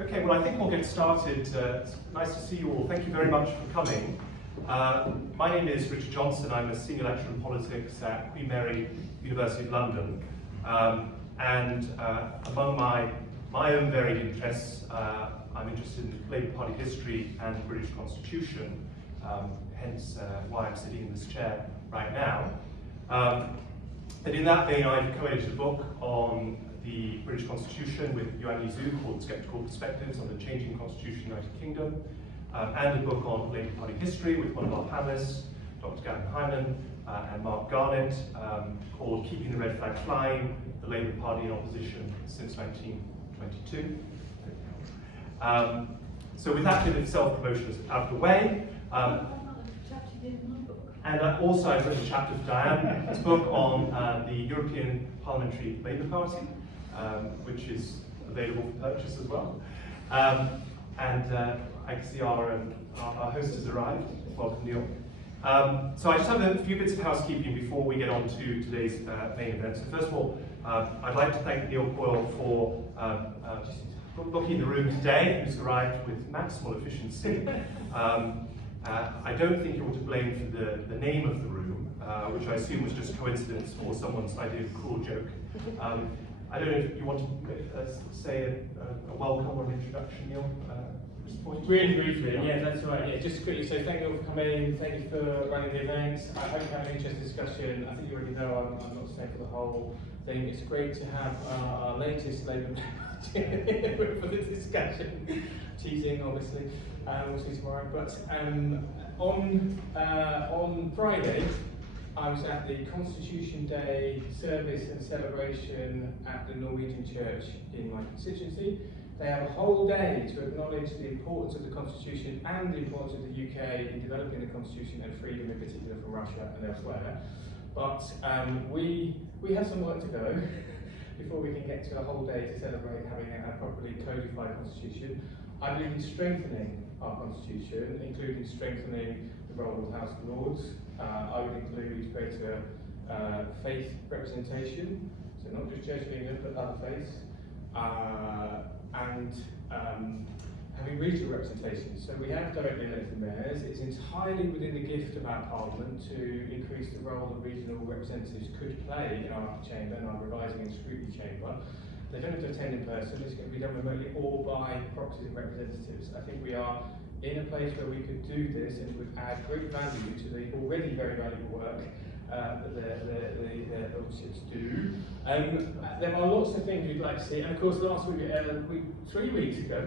Okay, well I think we'll get started. It's nice to see you all. Thank you very much for coming. My name is Richard Johnson. I'm a senior lecturer in politics at Queen Mary, University of London. Among my own varied interests, I'm interested in Labour Party history and the British Constitution, hence why I'm sitting in this chair right now. And in that vein, I've co-edited a book on the British Constitution with Yuan Yizu called Sceptical Perspectives on the Changing Constitution of the United Kingdom, and a book on Labour Party history with one of our panellists, Dr. Gavin Hyman and Mark Garnett, called Keeping the Red Flag Flying, the Labour Party in Opposition since 1922. So with that bit of self-promotion out of the way, and also I've written a chapter for Diane's book on the European Parliamentary Labour Party, which is available for purchase as well. I can see our host has arrived. Welcome, Neil. So I just have a few bits of housekeeping before we get on to today's main event. So first of all, I'd like to thank Neil Coyle for just booking the room today. He's arrived with maximal efficiency. I don't think you're to blame for the name of the room, which I assume was just coincidence or someone's idea of a cruel joke. I don't know if you want to say a welcome or an introduction, Neil, at this point? Really briefly, yeah, that's right. Yeah, just quickly, so thank you all for coming, thank you for running the event. I hope you have an interesting discussion. I think you already know I'm not staying for the whole thing. It's great to have our latest Labour for the discussion. Teasing, obviously. We'll see tomorrow. But on Friday, I was at the Constitution Day service and celebration at the Norwegian Church in my constituency. They have a whole day to acknowledge the importance of the Constitution and the importance of the UK in developing the Constitution and freedom, in particular from Russia and elsewhere. But we have some work to go before we can get to a whole day to celebrate having a properly codified Constitution. I believe in strengthening our Constitution, including strengthening the role of the House of Lords. I would include greater faith representation, so not just Church of England, but other faiths, and having regional representation. So we have directly elected mayors. It's entirely within the gift of our Parliament to increase the role that regional representatives could play in our upper chamber and our revising and scrutiny chamber. They don't have to attend in person, it's going to be done remotely or by proxies and representatives. I think we are in a place where we could do this and it would add great value to the already very valuable work that the officers do. There are lots of things we'd like to see, and of course last week, 3 weeks ago,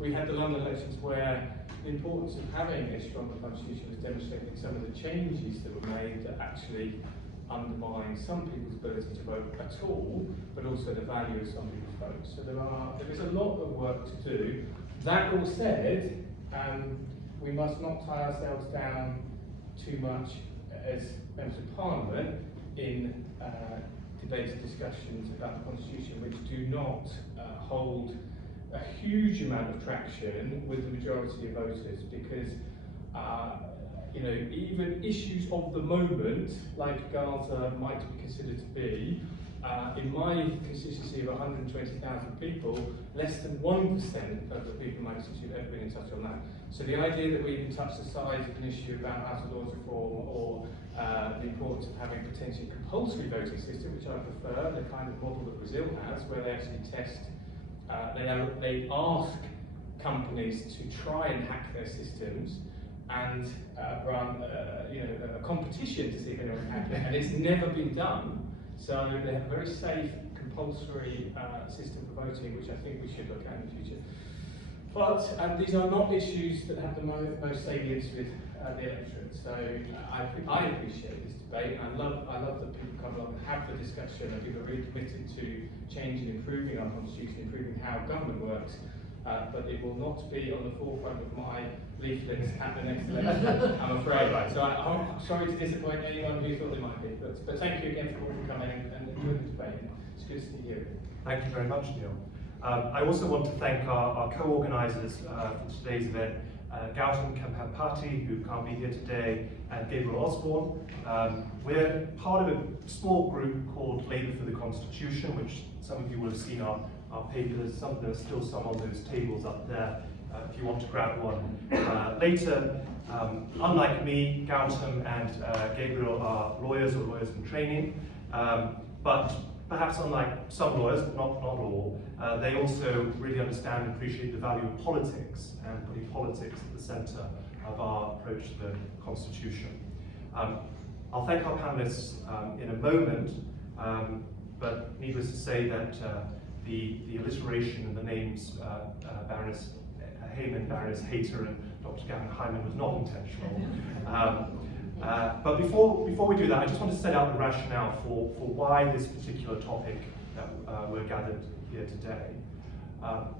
we had the London elections where the importance of having a stronger constitution was demonstrated in some of the changes that were made that actually undermine some people's ability to vote at all, but also the value of some people's votes. So there is a lot of work to do. That all said, we must not tie ourselves down too much as members of Parliament in debates and discussions about the Constitution which do not hold a huge amount of traction with the majority of voters, because even issues of the moment, like Gaza might be considered to be, in my constituency of 120,000 people, less than 1% of the people in my constituency have ever been in touch on that. So the idea that we can touch the size of an issue about House of Lords reform or the importance of having potentially compulsory voting system, which I prefer, the kind of model that Brazil has, where they actually test, they ask companies to try and hack their systems and run a competition to see if anyone can hack it, and it's never been done. So they have a very safe, compulsory system for voting, which I think we should look at in the future. But these are not issues that have the most salience with the electorate. So I appreciate this debate. I love that people come along and have the discussion, and people are really committed to changing, improving our constitution, improving how government works. But it will not be on the forefront of my leaflets at the next election, I'm afraid. So I'm sorry to disappoint anyone who thought they might be, but thank you again for coming and enjoying the debate. It's good to see you. Thank you very much, Neil. I also want to thank our co-organisers for today's event, Gautam Kampapati, who can't be here today, and Gabriel Osborne. We're part of a small group called Labour for the Constitution, which some of you will have seen our our papers. There's still some on those tables up there if you want to grab one later. Unlike me, Gautam and Gabriel are lawyers or lawyers in training, but perhaps unlike some lawyers, but not all, they also really understand and appreciate the value of politics and putting politics at the centre of our approach to the Constitution. I'll thank our panellists in a moment, but needless to say that the alliteration in the names Baroness Hayman, Baroness Hayter, and Dr. Gavin Hyman was not intentional. But before we do that, I just want to set out the rationale for why this particular topic that we're gathered here today.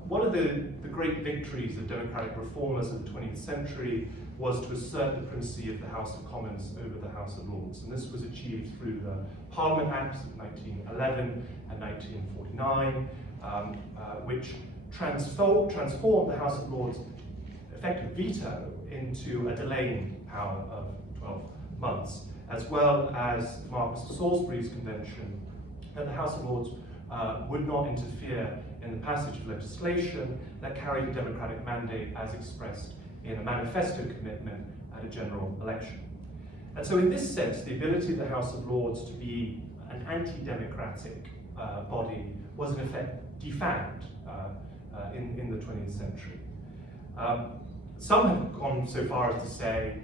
One of the great victories of democratic reformers of the 20th century was to assert the primacy of the House of Commons over the House of Lords. And this was achieved through the Parliament Acts of 1911 and 1949, which transformed the House of Lords' effective veto into a delaying power of 12 months, as well as the Marquess of Salisbury's convention that the House of Lords would not interfere in the passage of legislation that carried a democratic mandate as expressed in a manifesto commitment at a general election. And so in this sense, the ability of the House of Lords to be an anti-democratic body was in effect defanged in the 20th century. Some have gone so far as to say,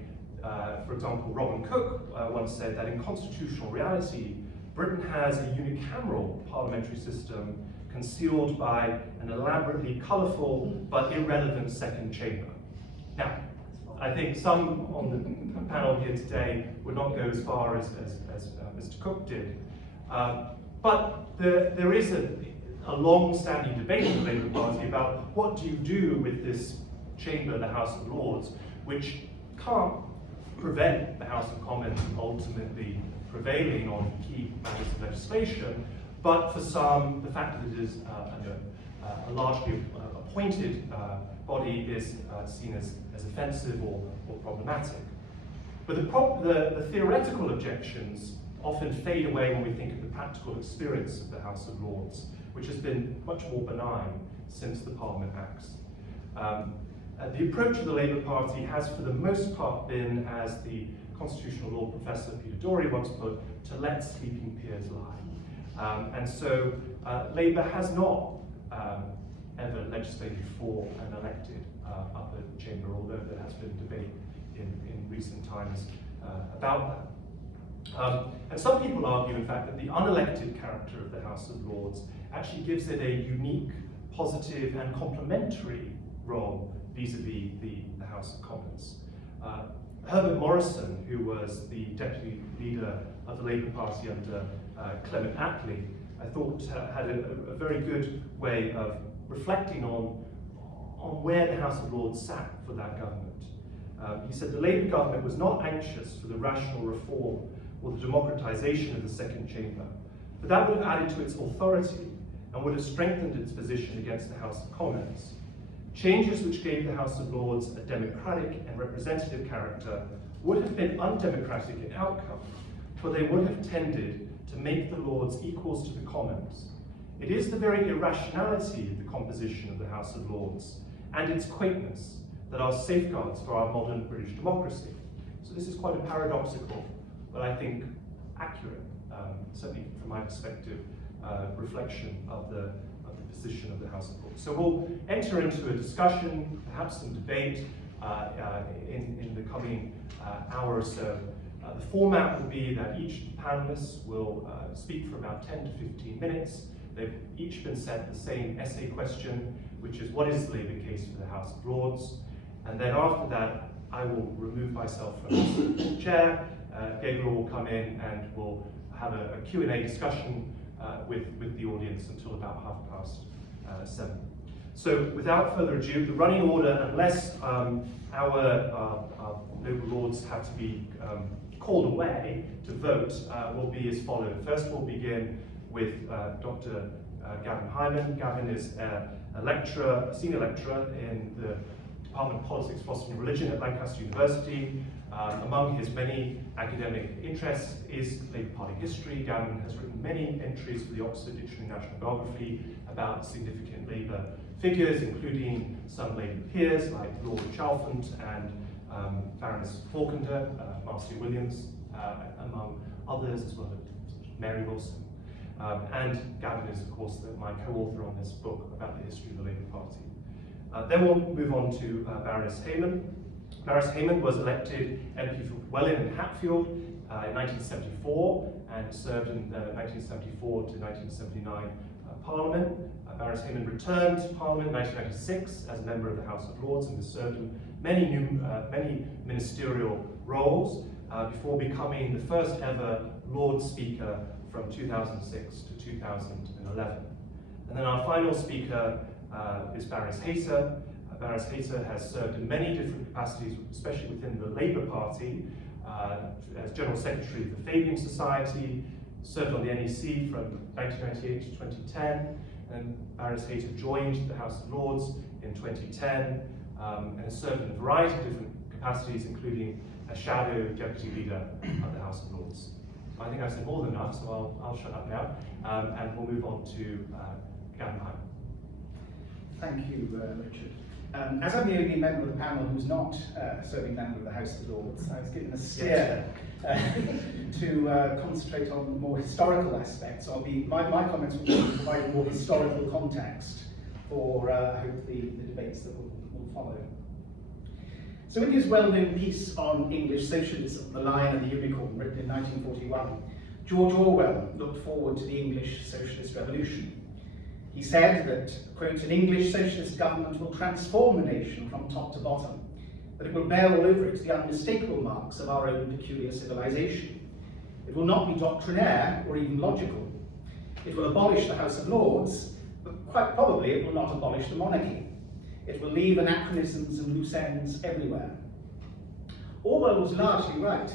for example, Robin Cook once said that in constitutional reality, Britain has a unicameral parliamentary system concealed by an elaborately colourful but irrelevant second chamber. Now, I think some on the panel here today would not go as far as Mr. Cook did, but there is a long-standing debate in the Labour Party about what do you do with this chamber, the House of Lords, which can't prevent the House of Commons from ultimately prevailing on key matters of legislation, but for some, the fact that it is a largely appointed body is seen as offensive or problematic. But the theoretical objections often fade away when we think of the practical experience of the House of Lords, which has been much more benign since the Parliament Acts. The approach of the Labour Party has for the most part been, as the constitutional law professor Peter Dorey once put, to let sleeping peers lie. And so Labour has not ever legislated for an elected upper chamber, although there has been debate in recent times about that. And some people argue, in fact, that the unelected character of the House of Lords actually gives it a unique, positive and complementary role vis-à-vis the House of Commons. Herbert Morrison, who was the deputy leader of the Labour Party under Clement Attlee, I thought had a very good way of reflecting on where the House of Lords sat for that government. He said the Labour government was not anxious for the rational reform or the democratisation of the second chamber, but that would have added to its authority and would have strengthened its position against the House of Commons. Changes which gave the House of Lords a democratic and representative character would have been undemocratic in outcome, for they would have tended to make the Lords equals to the Commons. It is the very irrationality of the composition of the House of Lords and its quaintness that are safeguards for our modern British democracy. So this is quite a paradoxical, but I think accurate, certainly from my perspective, reflection of the position of the House of Lords. So we'll enter into a discussion, perhaps some debate in the coming hour or so. The format will be that each panelist will speak for about 10 to 15 minutes. They've each been sent the same essay question, which is, what is the Labour case for the House of Lords? And then after that, I will remove myself from the chair. Gabriel will come in and we'll have a Q&A discussion with the audience until about 7:30. So without further ado, the running order, unless our Labour Lords have to be called away to vote, will be as follows. First we'll begin with Dr. Gavin Hyman. Gavin is a lecturer, a senior lecturer in the Department of Politics, Philosophy and Religion at Lancaster University. Among his many academic interests is Labour Party history. Gavin has written many entries for the Oxford Dictionary and National Biography about significant Labour figures, including some Labour peers like Lord Chalfont and Baroness Falkender, Marcia Williams, among others, as well as Mary Wilson. And Gavin is, of course, my co-author on this book about the history of the Labour Party. Then we'll move on to Baroness Hayman. Baroness Hayman was elected MP for Welwyn and Hatfield in 1974 and served in the 1974 to 1979 Parliament. Baroness Hayman returned to Parliament in 1996 as a member of the House of Lords and has served in many ministerial roles before becoming the first ever Lord Speaker from 2006 to 2011. And then our final speaker is Baroness Hayter. Baroness Hayter has served in many different capacities, especially within the Labour Party, as General Secretary of the Fabian Society, served on the NEC from 1998 to 2010, and Baroness Hayter joined the House of Lords in 2010, and has served in a variety of different capacities, including as Shadow Deputy Leader of the House of Lords. I think I've said more than enough, so I'll shut up now, and we'll move on to Gavin Hyde. Thank you, Richard. As I'm the only member of the panel who's not a serving member of the House of Lords, I was given a steer to concentrate on more historical aspects. My comments will be providing more historical context for, I hope, the debates that will follow. So in his well-known piece on English socialism, The Lion and the Unicorn, written in 1941, George Orwell looked forward to the English socialist revolution. He said that, quote, an English socialist government will transform the nation from top to bottom, that it will bear all over it the unmistakable marks of our own peculiar civilization. It will not be doctrinaire or even logical. It will abolish the House of Lords, but quite probably it will not abolish the monarchy. It will leave anachronisms and loose ends everywhere. Orwell was largely right.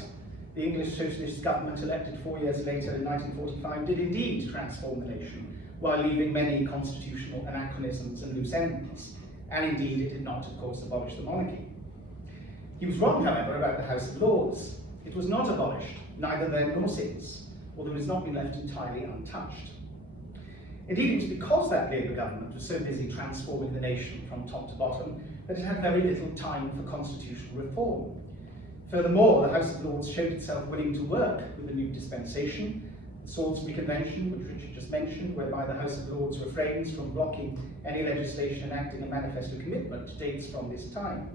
The English socialist government elected 4 years later in 1945 did indeed transform the nation, while leaving many constitutional anachronisms and loose ends. And indeed, it did not, of course, abolish the monarchy. He was wrong, however, about the House of Lords. It was not abolished, neither then nor since, although it has not been left entirely untouched. Indeed, it was because that Labour government was so busy transforming the nation from top to bottom that it had very little time for constitutional reform. Furthermore, the House of Lords showed itself willing to work with the new dispensation. The Salisbury Convention, which Richard just mentioned, whereby the House of Lords refrains from blocking any legislation enacting a manifesto commitment, dates from this time.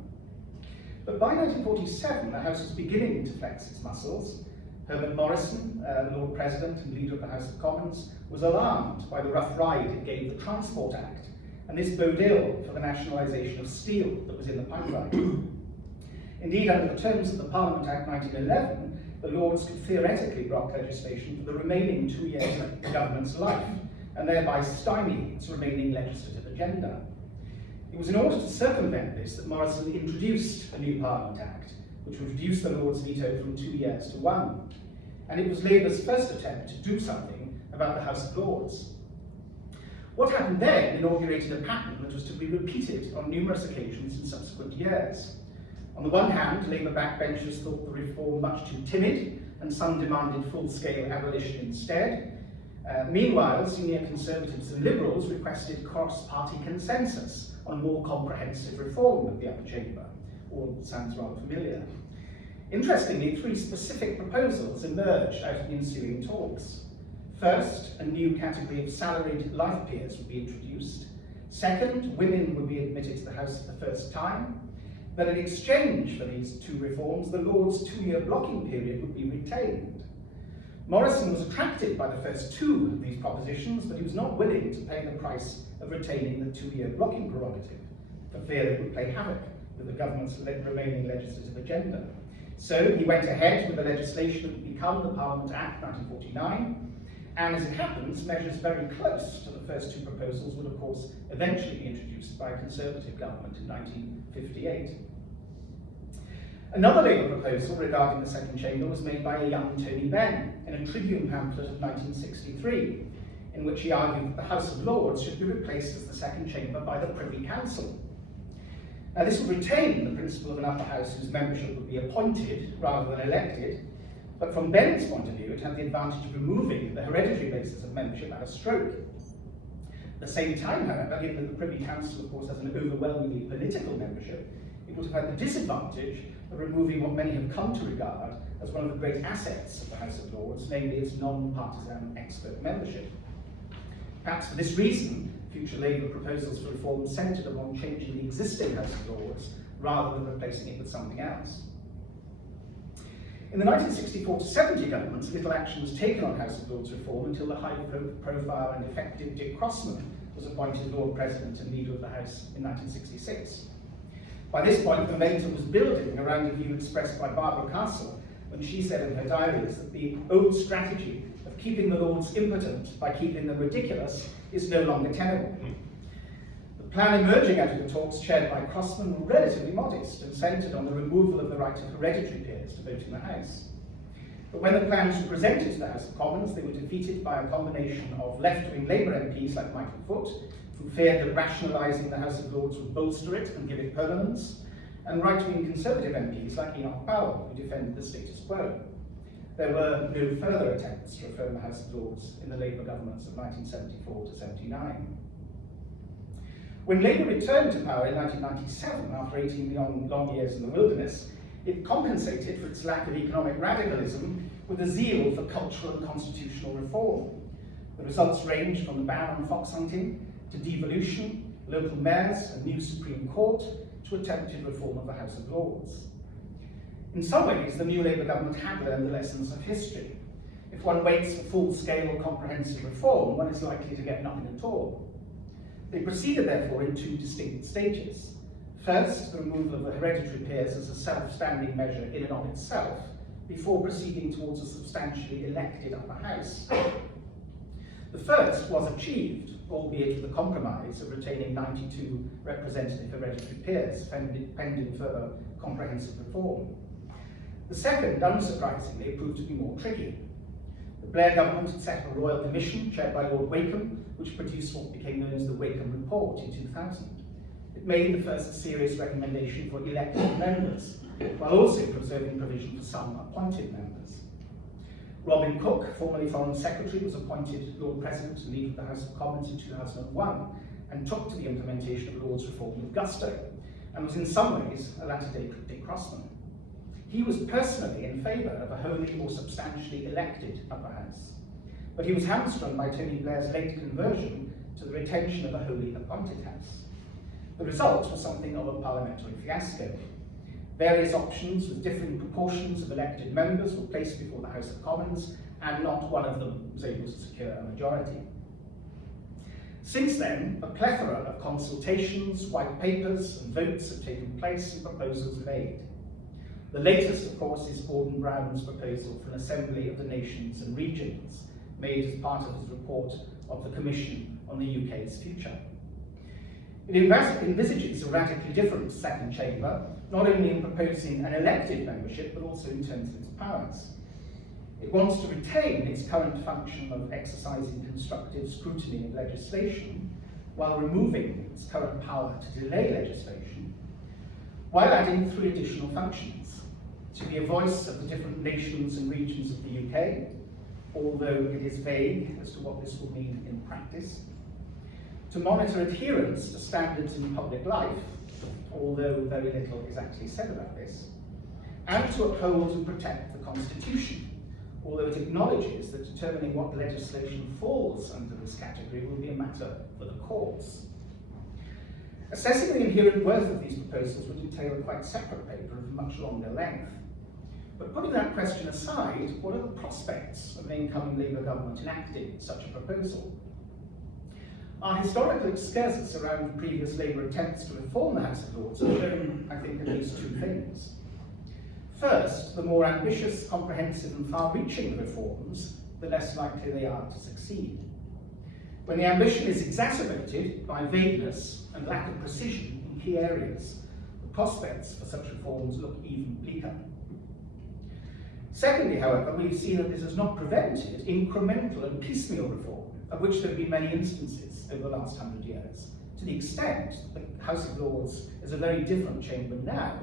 But by 1947, the House was beginning to flex its muscles. Herbert Morrison, Lord President and leader of the House of Commons, was alarmed by the rough ride it gave the Transport Act, and this bode ill for the nationalisation of steel that was in the pipeline. Indeed, under the terms of the Parliament Act 1911, the Lords could theoretically block legislation for the remaining 2 years of the government's life, and thereby stymie its remaining legislative agenda. It was in order to circumvent this that Morrison introduced a new Parliament Act, which would reduce the Lords' veto from 2 years to 1. And it was Labour's first attempt to do something about the House of Lords. What happened then inaugurated a pattern that was to be repeated on numerous occasions in subsequent years. On the one hand, Labour backbenchers thought the reform much too timid, and some demanded full-scale abolition instead. Meanwhile, senior Conservatives and Liberals requested cross-party consensus on more comprehensive reform of the upper chamber. All sounds rather familiar. Interestingly, 3 specific proposals emerged out of the ensuing talks. First, a new category of salaried life peers would be introduced. Second, women would be admitted to the House for the first time. But in exchange for these 2 reforms, the Lords' 2-year blocking period would be retained. Morrison was attracted by the first 2 of these propositions, but he was not willing to pay the price of retaining the 2-year blocking prerogative, for fear it would play havoc with the government's remaining legislative agenda. So he went ahead with the legislation that would become the Parliament Act 1949, and as it happens, measures very close to the first 2 proposals would of course eventually be introduced by a Conservative government in 1958. Another Labour proposal regarding the Second Chamber was made by a young Tony Benn in a Tribune pamphlet of 1963, in which he argued that the House of Lords should be replaced as the Second Chamber by the Privy Council. Now, this would retain the principle of an upper house whose membership would be appointed rather than elected, but from Bennet's point of view, it had the advantage of removing the hereditary basis of membership at a stroke. At the same time, however, given that the Privy Council, of course, has an overwhelmingly political membership, it would have had the disadvantage of removing what many have come to regard as one of the great assets of the House of Lords, namely its non-partisan expert membership. Perhaps for this reason, future Labour proposals for reform centred upon changing the existing House of Lords rather than replacing it with something else. In the 1964 to 70 governments, little action was taken on House of Lords reform until the high-profile and effective Dick Crossman was appointed Lord President and Leader of the House in 1966. By this point, momentum was building around a view expressed by Barbara Castle when she said in her diaries that the old strategy of keeping the Lords impotent by keeping them ridiculous is no longer tenable. The plan emerging out of the talks chaired by Crossman were relatively modest and centred on the removal of the right of hereditary peers to vote in the House. But when the plans were presented to the House of Commons, they were defeated by a combination of left-wing Labour MPs like Michael Foot, who feared that rationalising the House of Lords would bolster it and give it permanence, and right-wing Conservative MPs like Enoch Powell, who defended the status quo. There were no further attempts to reform the House of Lords in the Labour governments of 1974 to 79. When Labour returned to power in 1997, after 18 long years in the wilderness, it compensated for its lack of economic radicalism with a zeal for cultural and constitutional reform. The results ranged from the ban on fox hunting to devolution, local mayors, a new Supreme Court, to attempted reform of the House of Lords. In some ways, the new Labour government had learned the lessons of history. If one waits for full-scale comprehensive reform, one is likely to get nothing at all. They proceeded, therefore, in two distinct stages. First, the removal of the hereditary peers as a self-standing measure in and of itself, before proceeding towards a substantially elected upper house. The first was achieved, albeit with the compromise of retaining 92 representative hereditary peers, pending further comprehensive reform. The second, unsurprisingly, proved to be more tricky. The Blair government had set up a royal commission chaired by Lord Wakeham, which produced what became known as the Wakeham Report in 2000. It made the first serious recommendation for elected members, while also preserving provision for some appointed members. Robin Cook, formerly Foreign Secretary, was appointed Lord President and Leader of the House of Commons in 2001, and took to the implementation of Lord's reform with gusto, and was in some ways a latter-day Dick Crossman. He was personally in favour of a wholly or substantially elected upper house, but he was hamstrung by Tony Blair's late conversion to the retention of a wholly appointed house. The result was something of a parliamentary fiasco. Various options with differing proportions of elected members were placed before the House of Commons, and not one of them was able to secure a majority. Since then, a plethora of consultations, white papers, and votes have taken place and proposals made. The latest, of course, is Gordon Brown's proposal for an Assembly of the Nations and Regions, made as part of his report of the Commission on the UK's future. It envisages a radically different second chamber, not only in proposing an elected membership, but also in terms of its powers. It wants to retain its current function of exercising constructive scrutiny of legislation, while removing its current power to delay legislation, while adding 3 additional functions: to be a voice of the different nations and regions of the UK, although it is vague as to what this will mean in practice; to monitor adherence to standards in public life, although very little is actually said about this; and to uphold and protect the Constitution, although it acknowledges that determining what legislation falls under this category will be a matter for the courts. Assessing the inherent worth of these proposals would entail a quite separate paper of much longer length. But putting that question aside, what are the prospects of an incoming Labour government enacting such a proposal? Our historical excursus around previous Labour attempts to reform the House of Lords have shown, I think, at least 2 things. First, the more ambitious, comprehensive and far-reaching reforms, the less likely they are to succeed. When the ambition is exacerbated by vagueness and lack of precision in key areas, the prospects for such reforms look even bleaker. Secondly, however, we've seen that this has not prevented incremental and piecemeal reform, of which there have been many instances over the last 100 years, to the extent the House of Lords is a very different chamber now,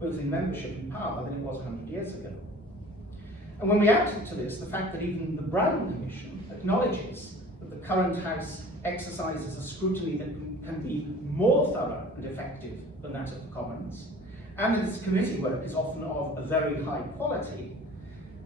both in membership and power, than it was 100 years ago. And when we add to this the fact that even the Brown Commission acknowledges that the current House exercises a scrutiny that can be more thorough and effective than that of the Commons, and that its committee work is often of a very high quality,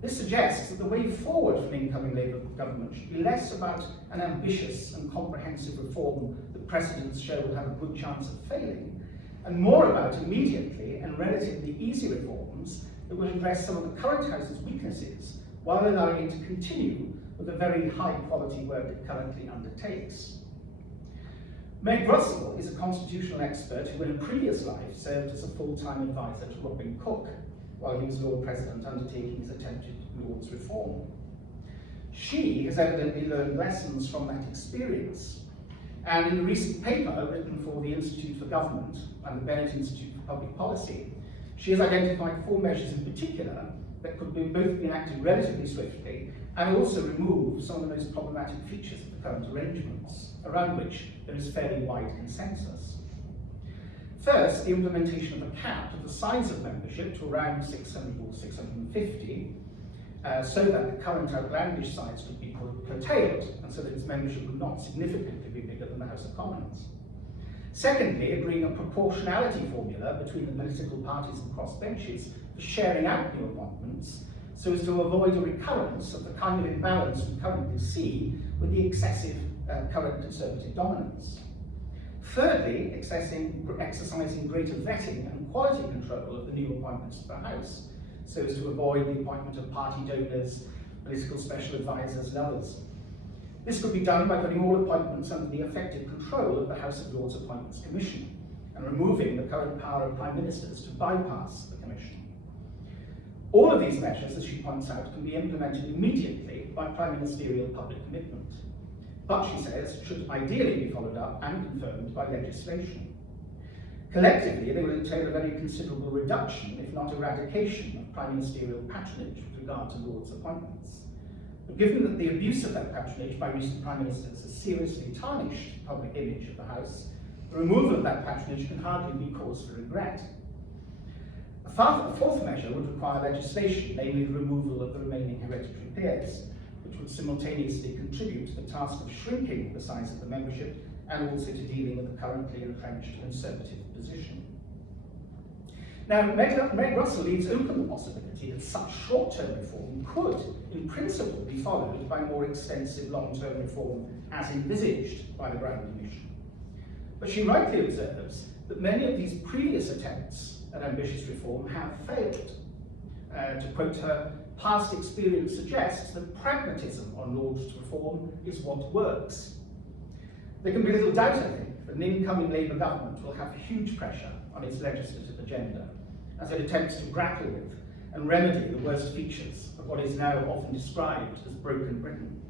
this suggests that the way forward for an incoming Labour government should be less about an ambitious and comprehensive reform that precedents show will have a good chance of failing, and more about immediately and relatively easy reforms that will address some of the current House's weaknesses while allowing it to continue with the very high quality work it currently undertakes. Meg Russell is a constitutional expert who in a previous life served as a full-time advisor to Robin Cook while he was Lord President undertaking his attempted Lord's reform. She has evidently learned lessons from that experience, and in a recent paper written for the Institute for Government and the Bennett Institute for Public Policy, she has identified 4 measures in particular that could both be enacted relatively swiftly and also remove some of the most problematic features of the current arrangements, around which there is fairly wide consensus. First, the implementation of a cap of the size of membership to around 600 or 650, so that the current outlandish size could be curtailed, and so that its membership would not significantly be bigger than the House of Commons. Secondly, agreeing a proportionality formula between the political parties and crossbenches for sharing out new appointments, so as to avoid a recurrence of the kind of imbalance we currently see with the excessive current Conservative dominance. Thirdly, exercising greater vetting and quality control of the new appointments to the House, so as to avoid the appointment of party donors, political special advisors and others. This could be done by putting all appointments under the effective control of the House of Lords Appointments Commission and removing the current power of Prime Ministers to bypass the Commission. All of these measures, as she points out, can be implemented immediately by Prime Ministerial public commitment, but, she says, should ideally be followed up and confirmed by legislation. Collectively, they will entail a very considerable reduction, if not eradication, of Prime Ministerial patronage with regard to Lords' appointments. But given that the abuse of that patronage by recent Prime Ministers has seriously tarnished the public image of the House, the removal of that patronage can hardly be cause for regret. A fourth measure would require legislation, namely the removal of the remaining hereditary peers, which would simultaneously contribute to the task of shrinking the size of the membership and also to dealing with the currently entrenched Conservative position. Now, Meg Russell leaves open the possibility that such short-term reform could, in principle, be followed by more extensive long-term reform as envisaged by the Brown Commission. But she rightly observes that many of these previous attempts at ambitious reform have failed. To quote her, past experience suggests that pragmatism on Lords' reform is what works. There can be little doubt, I think, that an incoming Labour government will have huge pressure on its legislative agenda as it attempts to grapple with and remedy the worst features of what is now often described as broken Britain.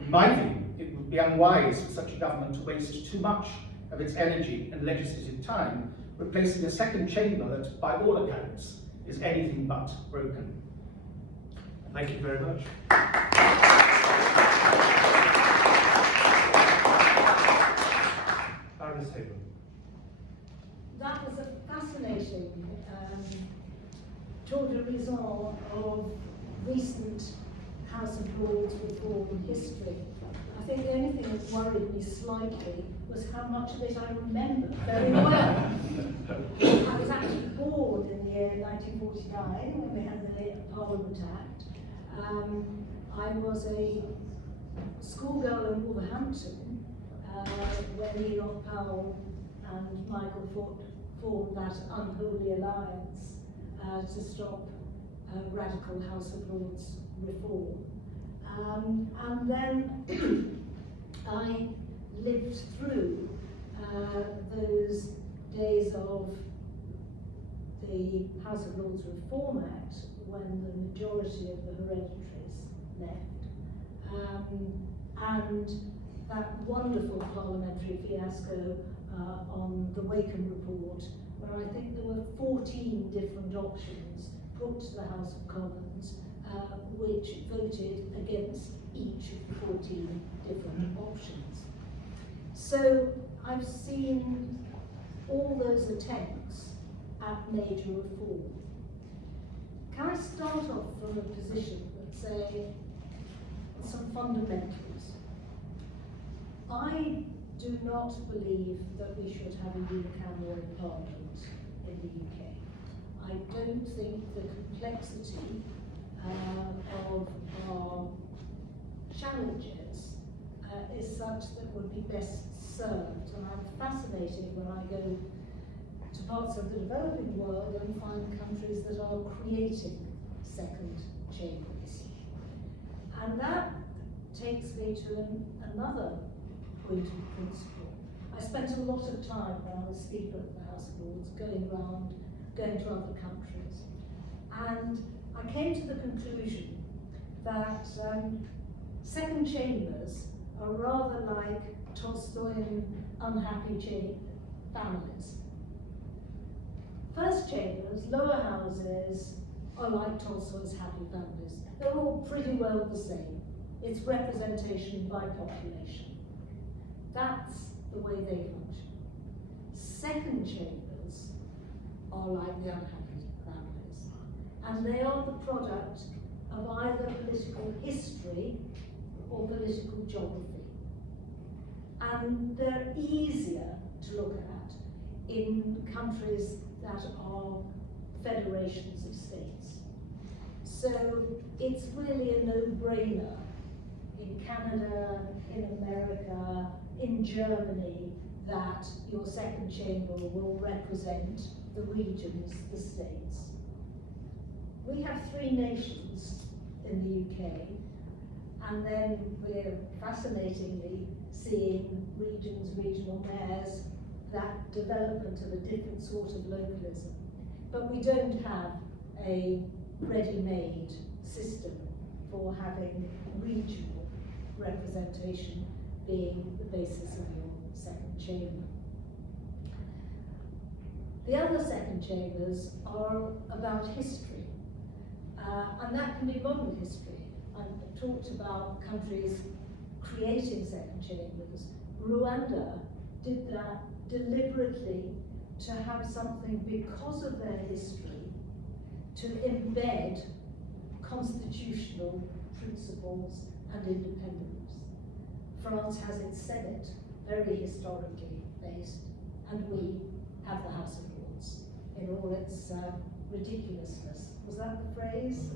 In my view, it would be unwise for such a government to waste too much of its energy and legislative time replacing a second chamber that, by all accounts, is anything but broken. Thank you very much. Baroness Haber. That was a fascinating tour de raison of recent House of Lords reform history. I think the only thing that worried me slightly was how much of it I remember very well. I was actually born in the year 1949 when we had the Parliament Act. I was a schoolgirl in Wolverhampton when Enoch Powell and Michael formed that unholy alliance to stop radical House of Lords reform. And then I lived through those days of the House of Lords Reform Act when the majority of the hereditaries left. And that wonderful parliamentary fiasco on the Wakeham report, where I think there were 14 different options put to the House of Commons, which voted against each of the 14 different options. So I've seen all those attempts at major reform. Can I start off from a position that say some fundamentals? I do not believe that we should have a unicameral parliament in the UK. I don't think the complexity of our challenges is such that would be best served. And I'm fascinated when I go to parts of the developing world and find countries that are creating second chambers. And that takes me to another point of principle. I spent a lot of time when I was Speaker of the House of Lords going around, going to other countries. And I came to the conclusion that second chambers are rather like Tolstoyan unhappy families. First chambers, lower houses, are like Tolstoy's happy families. They're all pretty well the same. It's representation by population. That's the way they function. Second chambers are like the unhappy families. And they are the product of either political history or political geography. And they're easier to look at in countries that are federations of states. So it's really a no-brainer in Canada, in America, in Germany, that your second chamber will represent the regions, the states. We have 3 nations in the UK, and then we're fascinatingly seeing regions, regional mayors, that development of a different sort of localism. But we don't have a ready-made system for having regional representation being the basis of your second chamber. The other second chambers are about history, and that can be modern history. I've talked about countries creating second chambers. Rwanda did that deliberately to have something, because of their history, to embed constitutional principles and independence. France has its Senate, very historically based, and we have the House of Lords in all its ridiculousness. Was that the phrase?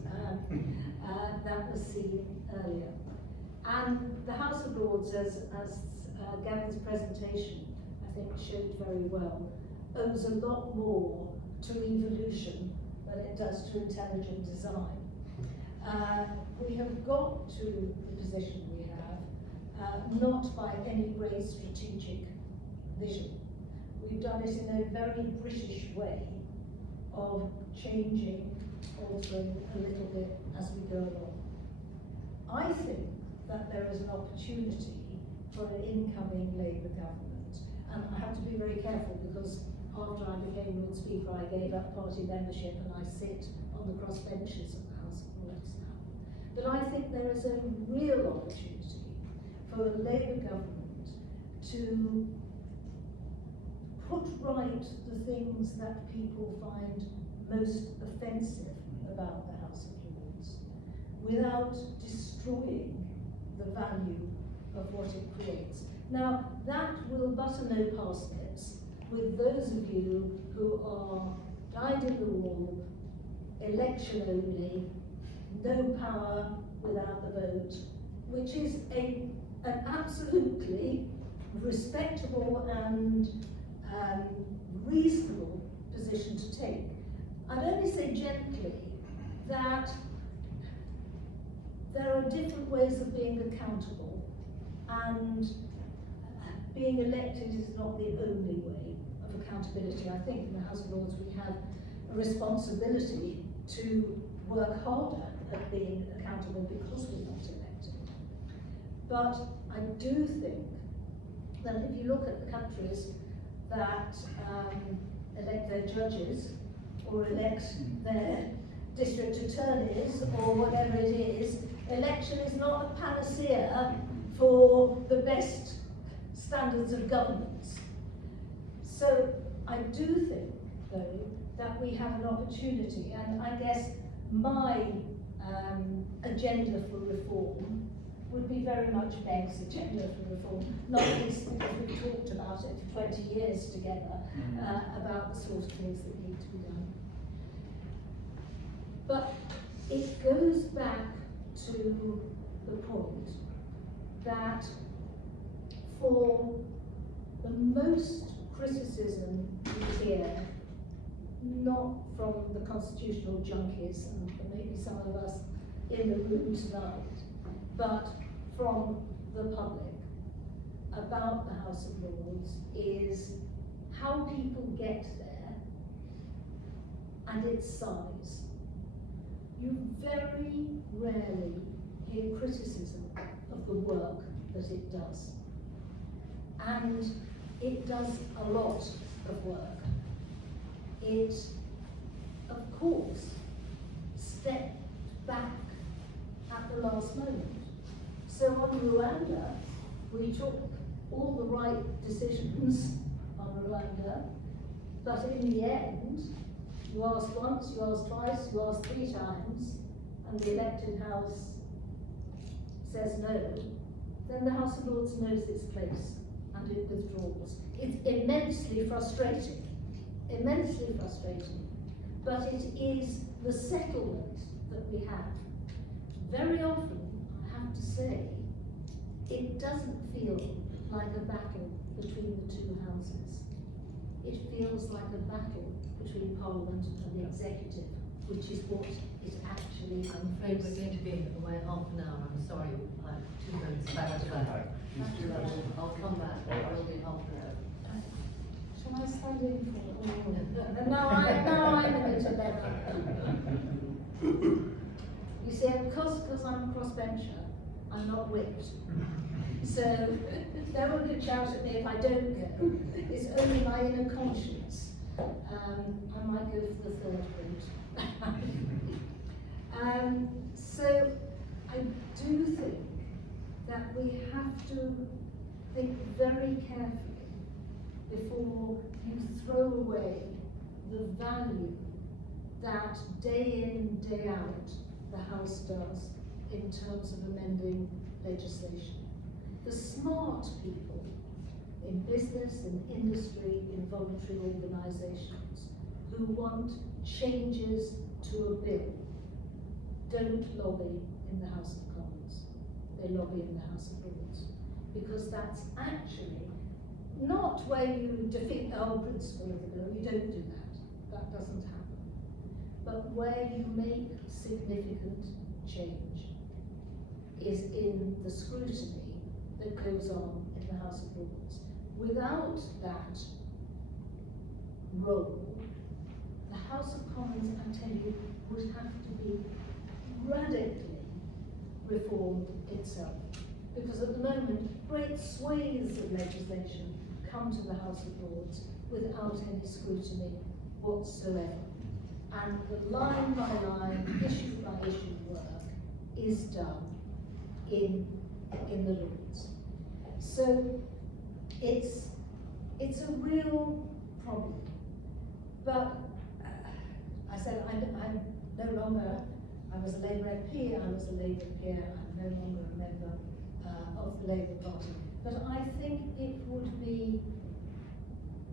That was seen earlier. And the House of Lords, as Gavin's presentation, I think, showed very well, owes a lot more to evolution than it does to intelligent design. We have got to the position we have, not by any great strategic vision. We've done it in a very British way of changing, altering a little bit as we go along. I think that there is an opportunity for an incoming Labour government. And I have to be very careful, because after I became Lord Speaker, I gave up party membership and I sit on the cross benches of the House of Lords now. But I think there is a real opportunity for a Labour government to put right the things that people find most offensive about the House of Lords, without destroying the value of what it creates. Now, that will butter no parsnips with those of you who are dyed in the wool, election only, no power without the vote, which is an absolutely respectable and reasonable position to take. I'd only say gently that there are different ways of being accountable, and being elected is not the only way of accountability. I think in the House of Lords we have a responsibility to work harder at being accountable because we're not elected. But I do think that if you look at the countries that elect their judges, or elect their district attorneys, or whatever it is, election is not a panacea for the best standards of governance. So I do think, though, that we have an opportunity, and I guess my agenda for reform would be very much Meg's agenda for reform, not least because we've talked about it for 20 years together, about the sort of things that need to be done. But it goes back to the point that for the most criticism we hear, not from the constitutional junkies, and maybe some of us in the room tonight, but from the public about the House of Lords, is how people get there and its size. You very rarely hear criticism of the work that it does. And it does a lot of work. It, of course, stepped back at the last moment. So on Rwanda, we took all the right decisions on Rwanda, but in the end, you asked once, you asked twice, you asked 3 times, and the elected House says no, then the House of Lords knows its place and it withdraws. It's immensely frustrating, but it is the settlement that we have. Very often, I have to say, it doesn't feel like a battle between the 2 houses. It feels like a battle between Parliament and the Executive, which is what it actually is. I'm afraid we're going to be away half an hour. I'm sorry, I'm 2 minutes back to back. I'll come back, it will be half an hour. Shall I stand in for it? Now I'm in it a better. You see, because I'm a crossbencher, I'm not whipped. So no one can shout at me if I don't go. It's only my inner conscience. I might go for the 3rd route. So I do think that we have to think very carefully before you throw away the value that day in, day out the House does in terms of amending legislation. The smart people in business, in industry, in voluntary organisations who want changes to a bill don't lobby in the House of Commons. They lobby in the House of Lords, because that's actually not where you defeat the whole principle of the bill. You don't do that. That doesn't happen. But where you make significant change is in the scrutiny that goes on in the House of Lords. Without that role, the House of Commons, I tell you, would have to be radically reformed itself. Because at the moment, great swathes of legislation come to the House of Lords without any scrutiny whatsoever. And the line by line, issue by issue work is done in the Lords. So it's a real problem. But I said I'm no longer, I was a Labour MP, I was a Labour peer, I'm no longer a member of the Labour Party. But I think it would be,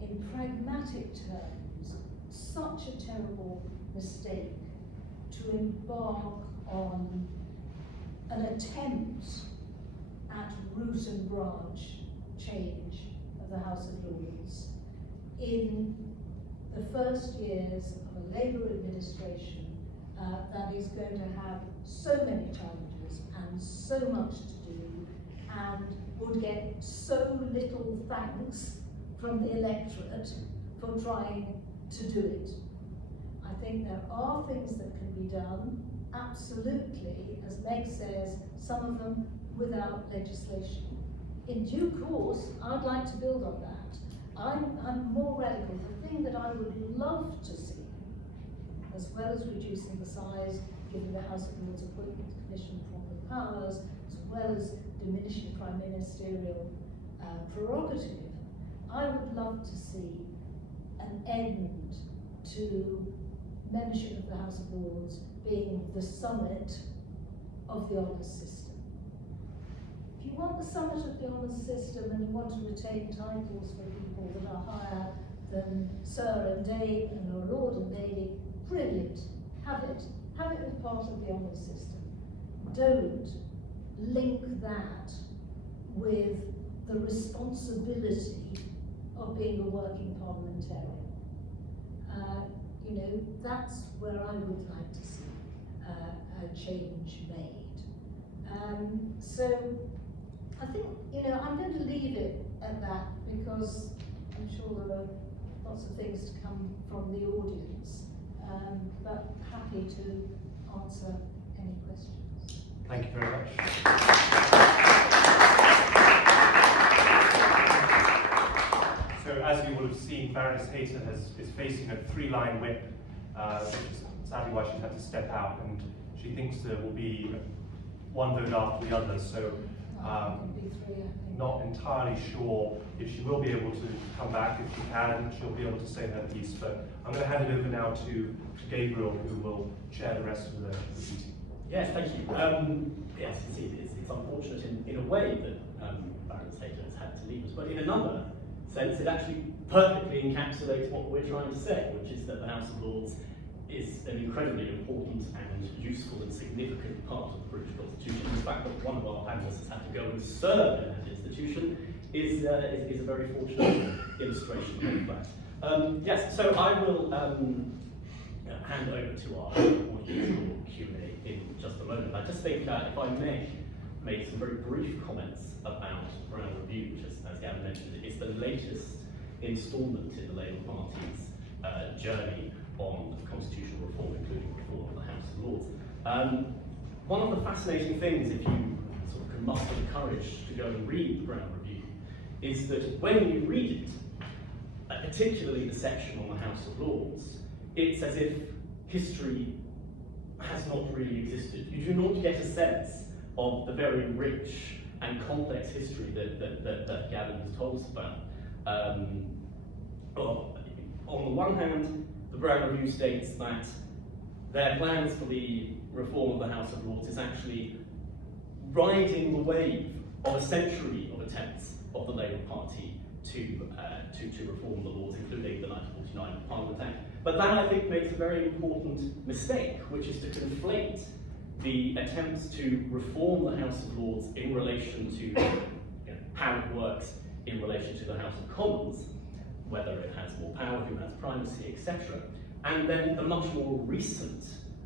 in pragmatic terms, such a terrible mistake to embark on an attempt at root and branch change of the House of Lords in the first years of a Labour administration that is going to have so many challenges and so much to do and would get so little thanks from the electorate for trying to do it. I think there are things that can be done, absolutely, as Meg says, some of them without legislation. In due course, I'd like to build on that. I'm more radical. The thing that I would love to see, as well as reducing the size, giving the House of Lords Appointments Commission proper powers, as well as diminishing prime ministerial prerogative. I would love to see an end to membership of the House of Lords being the summit of the honours system. If you want the summit of the honours system and you want to retain titles for people that are higher than Sir and Dame and Lord and Lady, brilliant. Have it. Have it as part of the honours system. Don't link that with the responsibility of being a working parliamentarian. You know, that's where I would like to see a change made. So I think, you know, I'm going to leave it at that because I'm sure there are lots of things to come from the audience, but happy to answer any questions. Thank you very much. So as you will have seen, Baroness Hayter is facing a 3-line whip, which is sadly why she's had to step out, and she thinks there will be one vote after the other, so not entirely sure if she will be able to come back. If she can, she'll be able to say her piece, but I'm going to hand it over now to Gabriel, who will chair the rest of the meeting. Yes, thank you. Yes, it's unfortunate in a way that Baroness Hayter has had to leave us, but in another sense, it actually perfectly encapsulates what we're trying to say, which is that the House of Lords is an incredibly important and useful and significant part of the British Constitution. The fact that one of our panelists has had to go and serve in that institution is a very fortunate illustration of that. Yes, so I will hand over to our audience for Q&A in just a moment. I just think, if I may, make some very brief comments about Brown Review, which, as Gavin mentioned, is the latest instalment in the Labour Party's journey on constitutional reform, including reform of the House of Lords. One of the fascinating things, if you sort of can muster the courage to go and read the Brown Review, is that when you read it, particularly the section on the House of Lords, it's as if history has not really existed. You do not get a sense of the very rich and complex history that Gavin has told us about. On the one hand, the Brown Review states that their plans for the reform of the House of Lords is actually riding the wave of a century of attempts of the Labour Party to reform the Lords, including the 1949 Parliament Act. But that, I think, makes a very important mistake, which is to conflate the attempts to reform the House of Lords in relation to how it works in relation to the House of Commons, whether it has more power, who has primacy, etc. And then the much more recent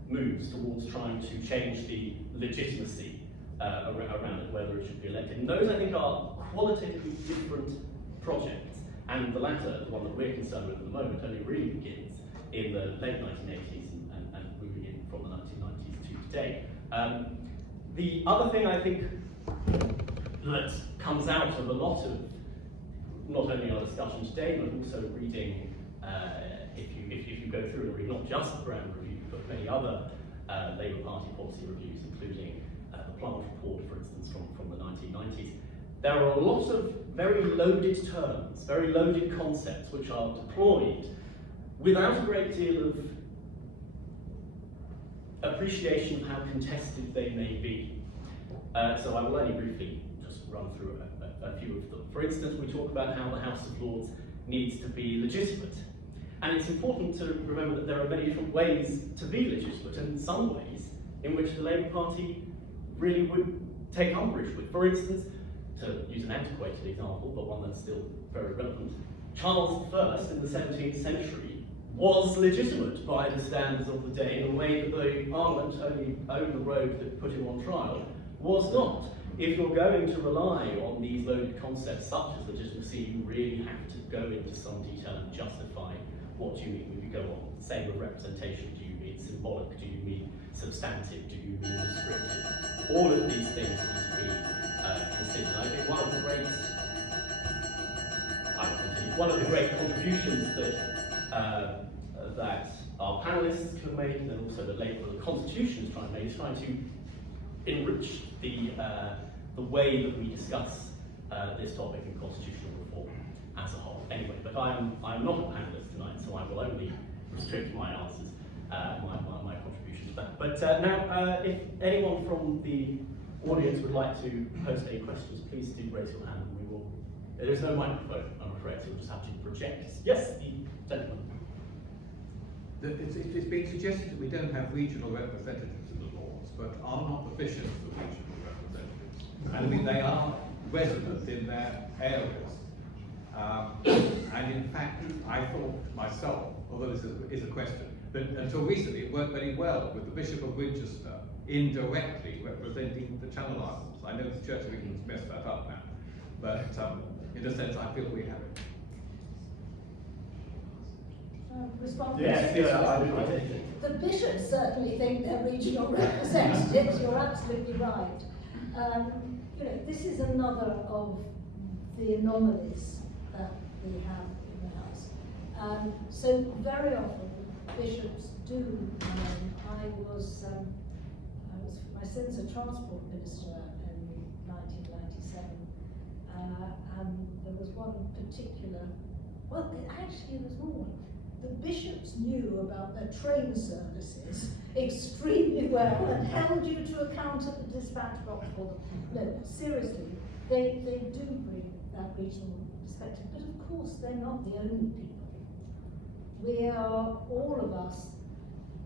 moves towards trying to change the legitimacy around it, whether it should be elected. And those, I think, are qualitatively different projects. And the latter, the one that we're concerned with at the moment, only really begins in the late 1980s and moving in from the 1990s to today. The other thing I think that comes out of a lot of not only our discussion today, but also reading, if you go through and read not just the Brown Review, but many other Labour Party policy reviews, including the Plant Report, for instance, from the 1990s, there are a lot of very loaded terms, very loaded concepts which are deployed without a great deal of appreciation of how contested they may be. So I will only briefly just run through a few of them. For instance, we talk about how the House of Lords needs to be legitimate. And it's important to remember that there are many different ways to be legitimate, and some ways in which the Labour Party really would take umbrage with. For instance, to use an antiquated example, but one that's still very relevant, Charles I in the 17th century was legitimate by the standards of the day in a way that the Parliament, only owned the rogue that put him on trial, was not. If you're going to rely on these loaded concepts such as legitimacy, you really have to go into some detail and justify what you mean when you go on. Same with representation. Do you mean symbolic? Do you mean substantive? Do you mean descriptive? All of these things need to be considered. I think one of the great contributions that that our panelists can make, and also the Constitution is trying to make, is trying to enrich the way that we discuss this topic in constitutional reform as a whole. Anyway, but I'm not a panelist tonight, so I will only restrict my answers, my contribution to that. But now, if anyone from the audience would like to post any questions, please do raise your hand and we will. There's no microphone, I'm afraid, so we'll just have to project. Yes, the gentleman. It's been suggested that we don't have regional representatives in the Lords, but are not the bishops the regional representatives? And I mean, they are resident in their areas. And in fact, I thought myself, although this is a question, that until recently it worked very well with the Bishop of Winchester indirectly representing the Channel Islands. I know the Church of England's messed that up now, but in a sense I feel we have it. Respond? Yes, The bishops certainly think they're regional representatives. You're absolutely right. You know, this is another of the anomalies that we have in the House. So very often bishops do. My son's a transport minister in 1997, and there was one particular. Well, actually, there was more. The bishops knew about their train services extremely well and held you to account at the dispatch box for them. No, seriously, they do bring that regional perspective, but of course they're not the only people. We are, all of us,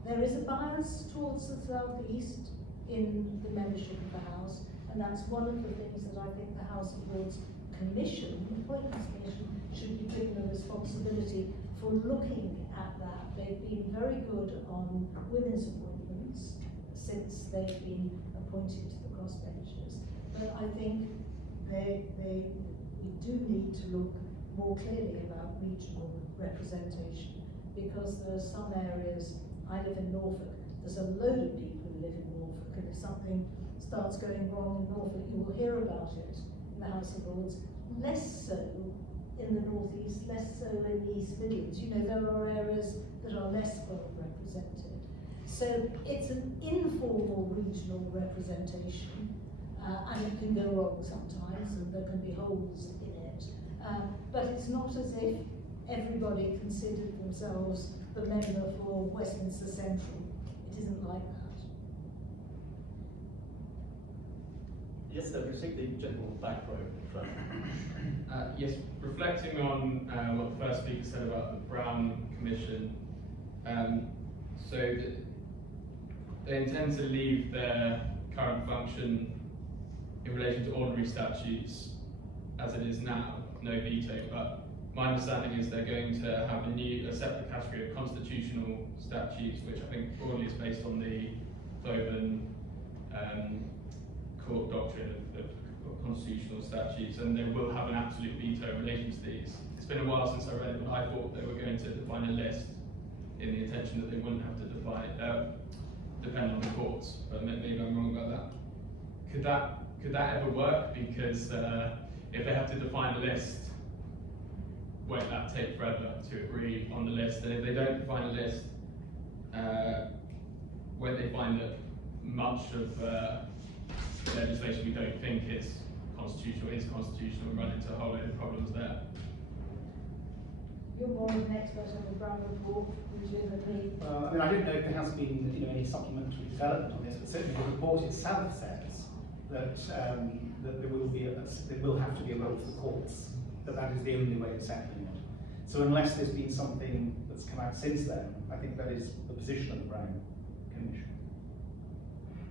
there is a bias towards the southeast in the membership of the House, and that's one of the things that I think the House of Lords Commission, the Appointments Commission, should be given a responsibility for looking at that. They've been very good on women's appointments since they've been appointed to the crossbenchers. But I think we do need to look more clearly about regional representation, because there are some areas. I live in Norfolk. There's a load of people who live in Norfolk, and if something starts going wrong in Norfolk, you will hear about it in the House of Lords. Less so in the northeast, less so in the East Midlands. You know, there are areas that are less well represented. So it's an informal regional representation, and it can go wrong sometimes, and there can be holes in it. But it's not as if everybody considered themselves the member for Westminster Central. It isn't like that. Yes, sir, we'll take the general back row in front. Yes, reflecting on what the first speaker said about the Brown Commission, they intend to leave their current function in relation to ordinary statutes as it is now, no veto, but my understanding is they're going to have a separate category of constitutional statutes, which I think broadly is based on the Cloven court doctrine of constitutional statutes, and they will have an absolute veto in relation to these. It's been a while since I read it, but I thought they were going to define a list in the intention that they wouldn't have to depend on the courts, but maybe I'm wrong about that. Could that ever work? Because if they have to define a list, won't that take forever to agree on the list? And if they don't define a list, won't they find that much of legislation we don't think is constitutional and run into a whole load of problems there? You're more of an expert on the Brown report, usually, than me. I mean, I don't know if there has been any supplementary development on this, but certainly the report itself says that that there will have to be a role for the courts. That is the only way of settling it. So unless there's been something that's come out since then, I think that is the position of the Brown Commission.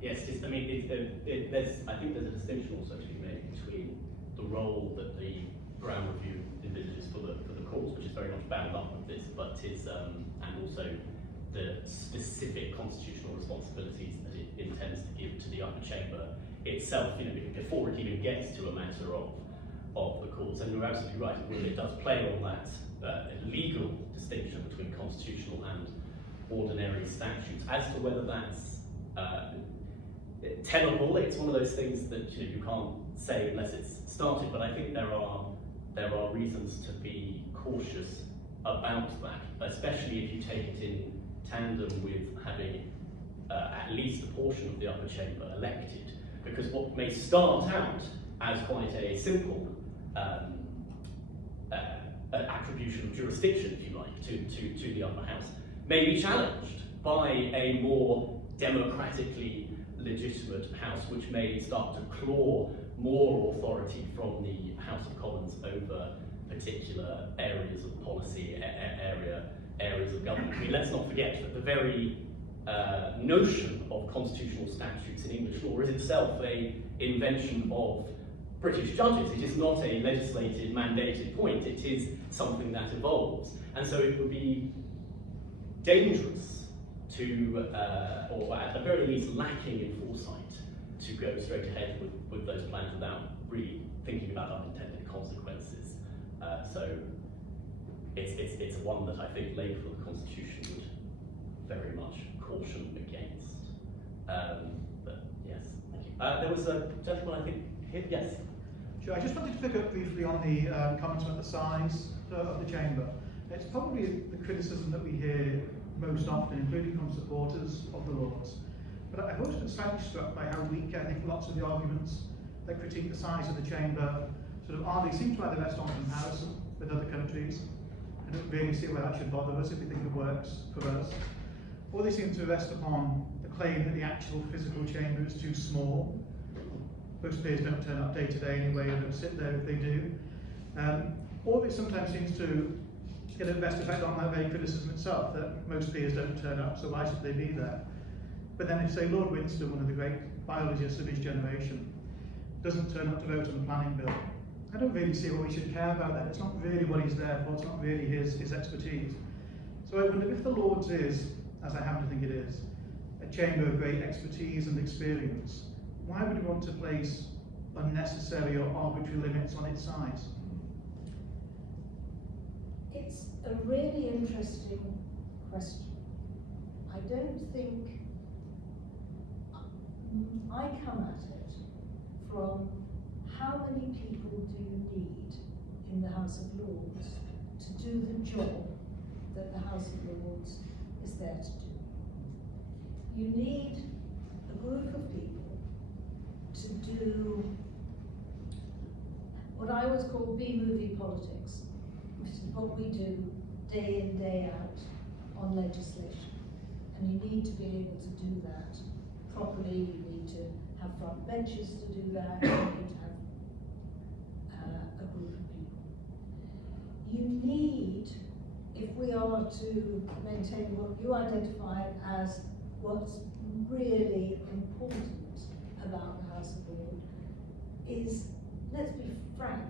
Yes, I think there's a distinction also to be made between the role that the Brown Review envisages for the courts, which is very much bound up with this, but and also the specific constitutional responsibilities that it intends to give to the upper chamber itself, before it even gets to a matter of the courts. And you're absolutely right, it does play on that legal distinction between constitutional and ordinary statutes. As to whether that's tenable, it's one of those things that you can't say unless it's started, but I think there are reasons to be cautious about that, especially if you take it in tandem with having at least a portion of the upper chamber elected, because what may start out as quite a simple attribution of jurisdiction, if you like, to the upper house, may be challenged by a more democratically legitimate house, which may start to claw more authority from the House of Commons over particular areas of policy, areas of government. I mean, let's not forget that the very notion of constitutional statutes in English law is itself an invention of British judges. It is not a legislated, mandated point. It is something that evolves. And so it would be dangerous to, or at the very least lacking in foresight, to go straight ahead with those plans without really thinking about unintended consequences. So it's one that I think labour for the Constitution would very much caution against. But yes, thank you. There was a gentleman, I think, here. Yes. Sure, I just wanted to pick up briefly on the comments about the size of the chamber. It's probably the criticism that we hear most often, including from supporters of the Lords. But I've always been slightly struck by how weak I think lots of the arguments that critique the size of the chamber sort of are. They seem to either rest on comparison with other countries. I don't really see why that should bother us if we think it works for us. Or they seem to rest upon the claim that the actual physical chamber is too small. Most peers don't turn up day to day anyway, and don't sit there if they do. Or it sometimes seems to get a best effect on that very criticism itself, that most peers don't turn up, so why should they be there? But then if, say, Lord Winston, one of the great biologists of his generation, doesn't turn up to vote on the planning bill, I don't really see what we should care about that. It's not really what he's there for, it's not really his expertise. So I wonder if the Lords is, as I happen to think it is, a chamber of great expertise and experience, why would we want to place unnecessary or arbitrary limits on its size? It's a really interesting question. I don't think I come at it from how many people do you need in the House of Lords to do the job that the House of Lords is there to do. You need a group of people to do what I always call B-movie politics, which is what we do day in, day out on legislation. And you need to be able to do that properly. You need to have front benches to do that. You need to have a group of people. You need, if we are to maintain what you identify as what's really important about the House of Lords, is, let's be frank,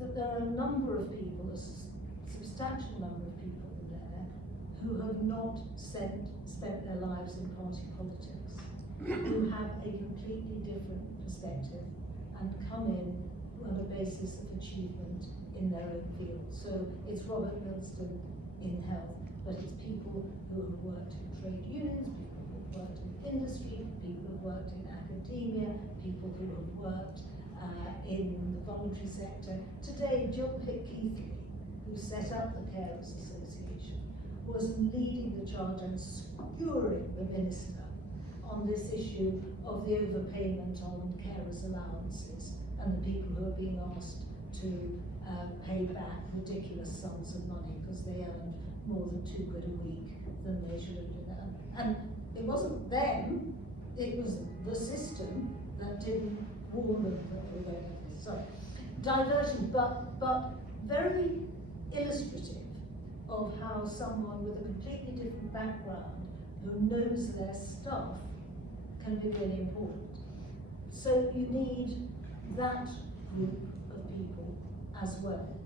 that there are a number of people, a substantial number of people in there, who have not spent their lives in party politics, who have a completely different perspective and come in on a basis of achievement in their own field. So it's Robert Milston in health, but it's people who have worked in trade unions, people who have worked in industry, people who have worked in academia, people who have worked in the voluntary sector. Today, John Pitt-Keithley, who set up the Carers Association, was leading the charge and skewering the minister on this issue of the overpayment on carers' allowances and the people who are being asked to pay back ridiculous sums of money because they earned more than £2 a week than they should have done. And it wasn't them, it was the system that didn't warn them that we were going to have this. Sorry, diversion, but very illustrative of how someone with a completely different background who knows their stuff can be really important. So you need that group of people as well.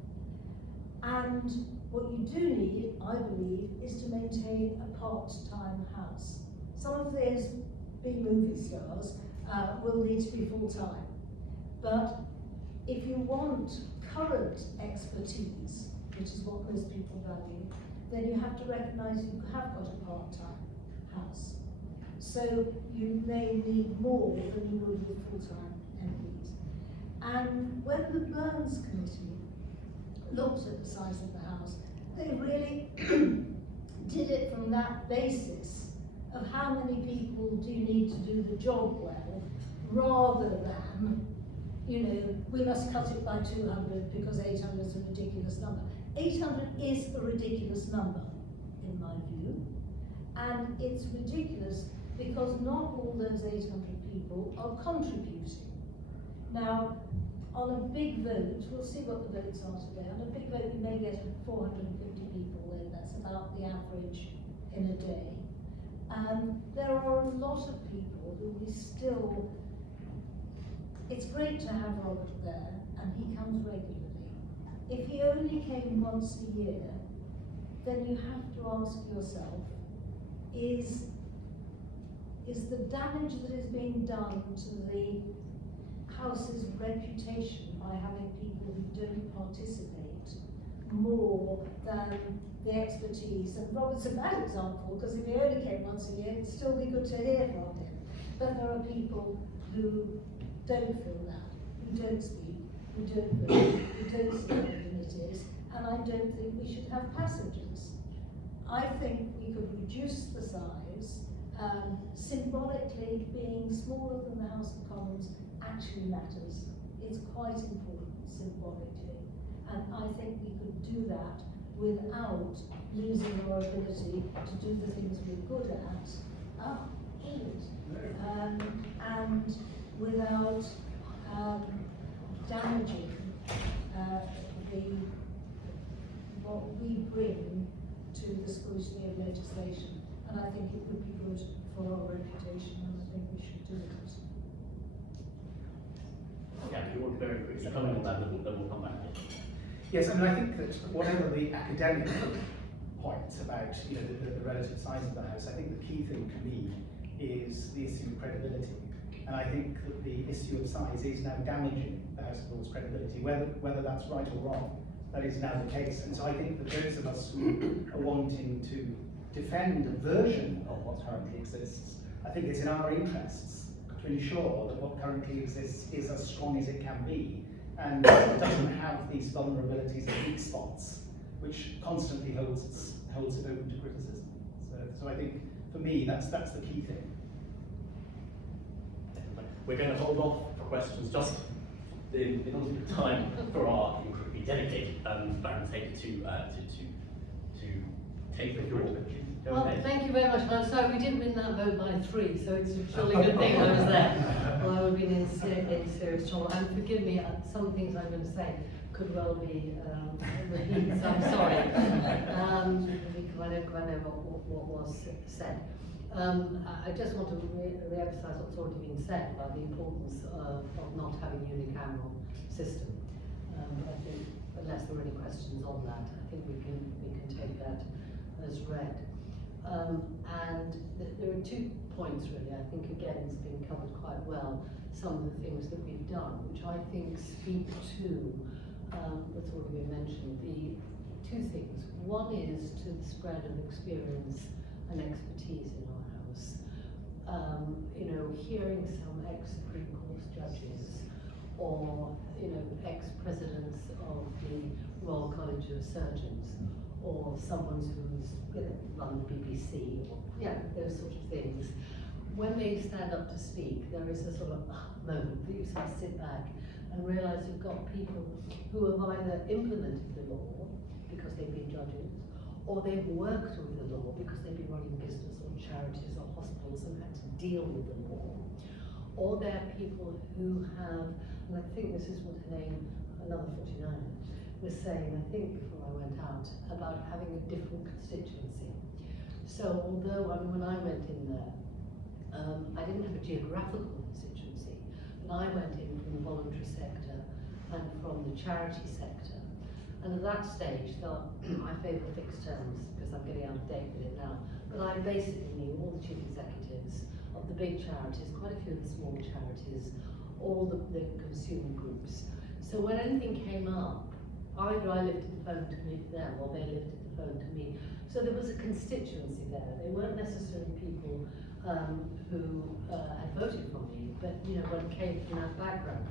And what you do need, I believe, is to maintain a part-time house. Some of those B-movie stars will need to be full-time. But if you want current expertise, which is what most people value, then you have to recognise you have got a part-time house. So you may need more than you would with full-time MPs. And when the Burns Committee looked at the size of the House, they really did it from that basis of how many people do you need to do the job well, rather than, you know, we must cut it by 200 because 800 is a ridiculous number. 800 is a ridiculous number, in my view, and it's ridiculous because not all those 800 people are contributing. Now, on a big vote, we'll see what the votes are today. On a big vote, we may get 450 people in. That's about the average in a day. There are a lot of people who we still. It's great to have Robert there, and he comes regularly. If he only came once a year, then you have to ask yourself: is the damage that is being done to the House's reputation by having people who don't participate more than the expertise? And Robert's a bad example, because if he only came once a year, it'd still be good to hear from him. But there are people who don't feel that, who don't speak, who don't vote, who don't see what it is, and I don't think we should have passengers. I think we could reduce the size. Symbolically, being smaller than the House of Commons actually matters. It's quite important symbolically, and I think we could do that without losing our ability to do the things we're good at, and without damaging what we bring to the scrutiny of legislation. And I think it would be good for our reputation, and I think we should do it. Yeah, you want very quickly comment on that, then we'll come back. Yes, I mean, I think that whatever the academic point about, you know, the relative size of the House, I think the key thing for me is the issue of credibility. And I think that the issue of size is now damaging the House of Lords' credibility, whether that's right or wrong. That is now the case. And so I think that those of us who are wanting to defend a version of what currently exists, I think it's in our interests to ensure that what currently exists is as strong as it can be, and doesn't have these vulnerabilities and weak spots, which constantly holds it open to criticism. So I think, for me, that's the key thing. We're going to hold off for questions just in order to give time for our incredibly dedicated Baron Taker to take the floor. Well, thank you very much. I'm sorry we didn't win that vote by 3, so it's surely a good thing I was there. Or I would have been in serious trouble. And forgive me, some things I'm going to say could well be repeats. I'm sorry. Because I know what was said. I just want to re-emphasise what's already been said about the importance of not having a unicameral system. I think, unless there are any questions on that, I think we can take that as read. And there are 2 points really. I think again it's been covered quite well. Some of the things that we've done, which I think speak to what's already been mentioned. The 2 things. One is to the spread of experience and expertise in our House. You know, hearing some ex-Supreme Court judges or, you know, ex-presidents of the Royal College of Surgeons, or someone who's, you know, run the BBC, or those sort of things. When they stand up to speak, there is a sort of moment that you sort of sit back and realise you've got people who have either implemented the law because they've been judges, or they've worked with the law because they've been running business or charities or hospitals and had to deal with the law. Or they're people who have, and I think this is what her name, another 49er, was saying, I think before I went out, about having a different constituency. So although when I went in there, I didn't have a geographical constituency, but I went in from the voluntary sector and from the charity sector. And at that stage, I favour fixed terms because I'm getting out of date with it now, but I basically knew all the chief executives of the big charities, quite a few of the small charities, all the consumer groups. So when anything came up, either I lifted the phone to them or they lifted the phone to me. So there was a constituency there. They weren't necessarily people who had voted for me, but you know, when it came from that background.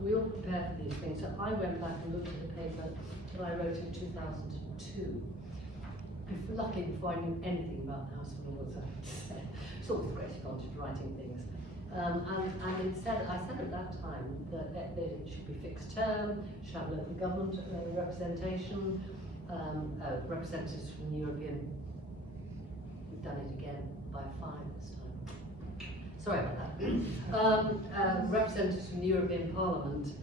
We all prepare for these things. So I went back and looked at the paper that I wrote in 2002. Luckily, before I knew anything about the House of Lords, it's always a great advantage writing things. And instead, I said at that time that it should be fixed term, should have local government representation, representatives from the European. We've done it again by 5 this time. Sorry about that. Representatives from the European Parliament,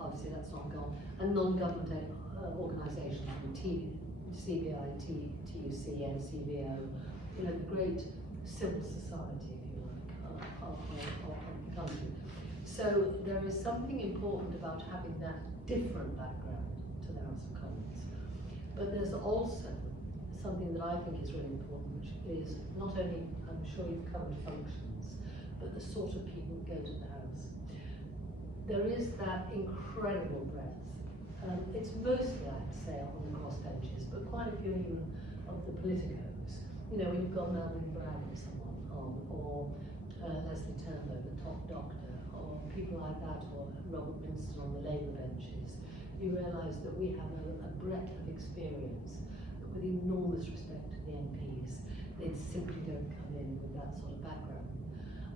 obviously that's not gone, and non-government organisations from CBI, TUC, NCVO, you know, the great civil society, if you like, of the country. So there is something important about having that different background to the House of Commons. But there's also something that I think is really important, which is not only, I'm sure you've covered functions, but the sort of people who go to the House. There is that incredible breadth. It's mostly, I'd say, on the crossbenches, but quite a few even of the politicos. You know, we've got Melvin Bragg or someone on, or Leslie Turnbull, the top doctor, or people like that, or Robert Winston on the Labour benches. You realise that we have a breadth of experience, but with enormous respect to the MPs. They simply don't come in with that sort of background.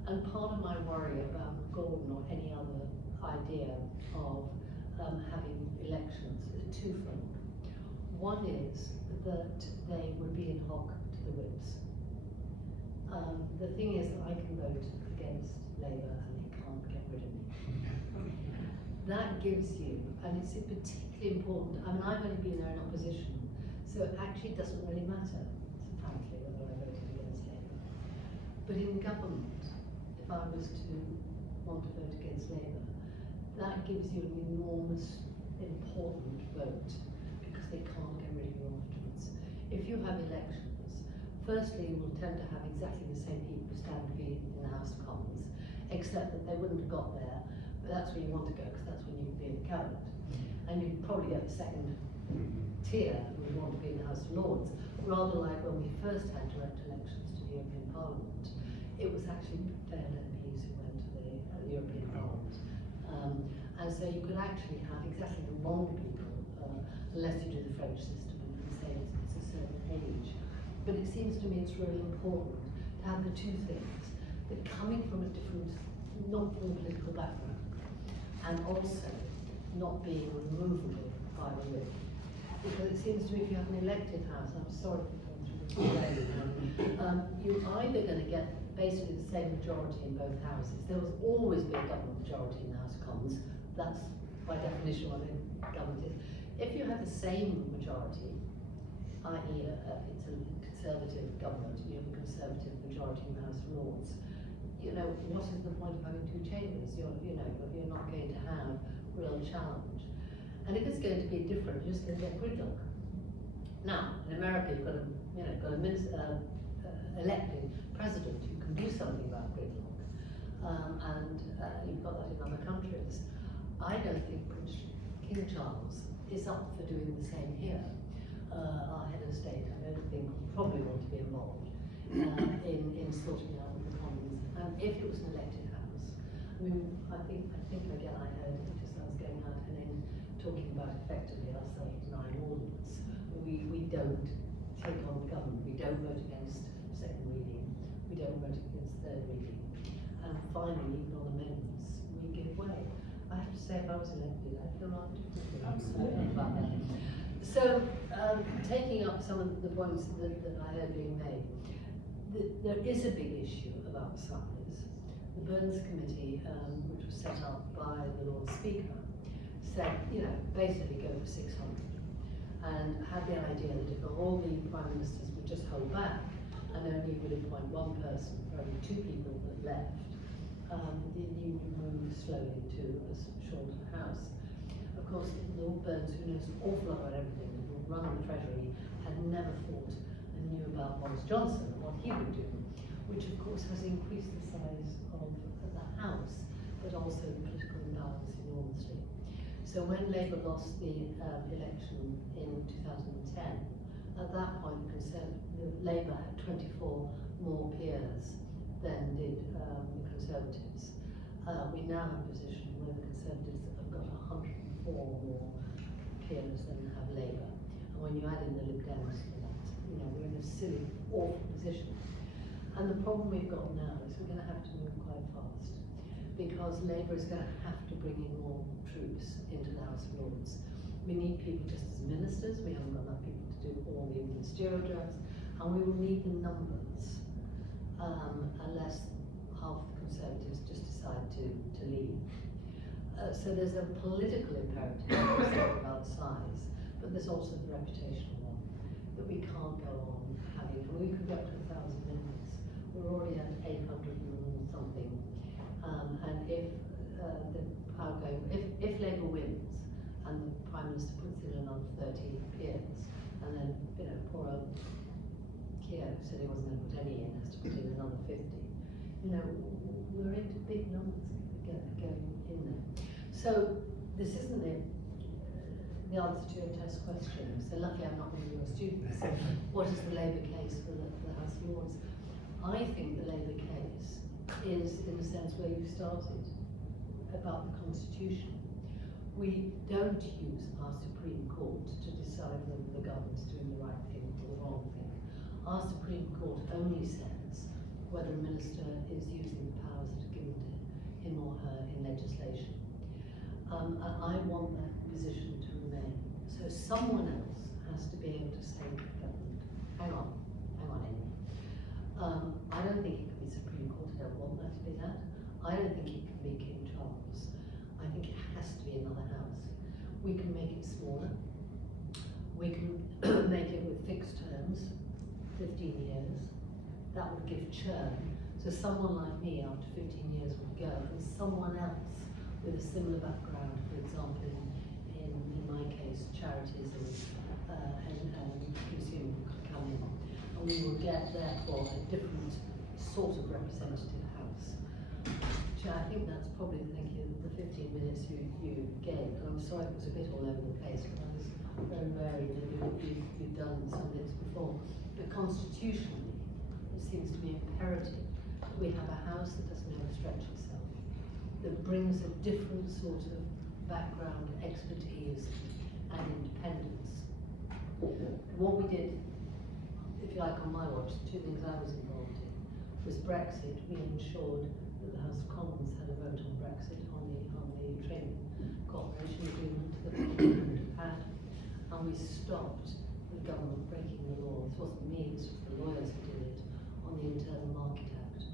And part of my worry about Gordon or any other idea of having elections is twofold. One is that they would be in hoc to the whips. The thing is that I can vote against Labour and they can't get rid of me. That gives you, and it's particularly important, I mean, I've only been there in opposition, so it actually doesn't really matter, frankly, whether I voted against Labour. But in government, if I was to want to vote against Labour, that gives you an enormous, important vote, because they can't get rid of you afterwards. If you have elections, firstly, you will tend to have exactly the same people who stand for you in the House of Commons, except that they wouldn't have got there, but that's where you want to go, because that's when you can be in the cabinet. And you'd probably get the second tier who would want to be in the House of Lords, rather like when we first had direct elections to the European Parliament. It was actually failed MPs who went to the European Parliament. And so you could actually have exactly the wrong people, unless you do the French system and you can say it's a certain age. But it seems to me it's really important to have the two things, that coming from a different, not from a political background, and also not being removable by the whip. Because it seems to me if you have an elected house, I'm sorry for going through the brain, you're either going to get basically the same majority in both houses. There will always be a government majority in the House of Commons. That's by definition what a government is. If you have the same majority, i.e. it's a Conservative government, you have a Conservative majority in the House of Lords, you know, what is the point of having two chambers? You're not going to have real challenge. And if it's going to be different, you're just going to get gridlock. Now, in America, you've got a elected president who can do something about gridlock, and you've got that in other countries. I don't think King Charles is up for doing the same here. Our head of state, I don't think, will probably want to be involved in sorting out the Commons. And if it was an elected house, I mean, I think again I heard just as I was going out and then talking about effectively our 79 ordinance. We don't take on the government. We don't vote against second reading. We don't vote against third reading. And finally, even on amendments, we give way. I have to say, if I was elected, I'd feel rather differently. Absolutely. About that. So, taking up some of the points that I heard being made, there is a big issue about size. The Burns Committee, which was set up by the Lord Speaker, said, basically go for 600. And had the idea that if all the Prime Ministers would just hold back and only would appoint one person for every 2 people that left, you would move slowly to a shorter house. Of course, Lord Burns, who knows an awful lot about everything, who run the Treasury, had never thought and knew about Boris Johnson and what he would do, which of course has increased the size of the House, but also the political imbalance enormously. So when Labour lost the election in 2010, at that point Labour had 24 more peers than did the Conservatives. We now have a position where the Conservatives have got 104 more peers than have Labour. And when you add in the Lib Dems for that, we're in a silly, awful position. And the problem we've got now is we're going to have to move quite fast. because Labour is going to have to bring in more troops into the House of Lords. We need people just as ministers, we haven't got enough people to do all the ministerial jobs, and we will need the numbers, unless half the Conservatives just decide to leave. So there's a political imperative about size, but there's also the reputational one, that we can't go on having, and we could go up to 1,000 members. We're already at 800 and something, and if if Labour wins and the Prime Minister puts in another 30 peers, and then poor old Keogh said he wasn't going to put any in, has to put in another 50. We're into big numbers going in there. So this isn't the answer to your test question. So luckily I'm not one of your students. What is the Labour case for the House of Lords? I think the Labour case is, in the sense where you started, about the Constitution. We don't use our Supreme Court to decide whether the government's doing the right thing or the wrong thing. Our Supreme Court only says whether a minister is using the powers that are given to him or her in legislation. I want that position to remain. So someone else has to be able to say to the government, hang on, Amy. I don't think it can be Supreme Court, I don't want that to be that. I don't think it can be King Charles. I think it has to be another house. We can make it smaller. We can make it with fixed terms, 15 years. That would give churn. So someone like me after 15 years would go, and someone else with a similar background, for example, in my case, charities and consumer could come in. And we will get, therefore, a different sort of representative house. I think that's probably, thank you, the 15 minutes you gave. And I'm sorry it was a bit all over the place, but I was very varied, and you've done some bits before. But constitutionally, it seems to be imperative that we have a house that doesn't overstretch itself, that brings a different sort of background, expertise, and independence. What we did, if you like, on my watch, the two things I was involved in, was Brexit. We ensured that the House of Commons had a vote on Brexit on the trade cooperation agreement that the government had, and we stopped the government breaking the law. It wasn't me, it was the lawyers who did it, on the Internal Market Act,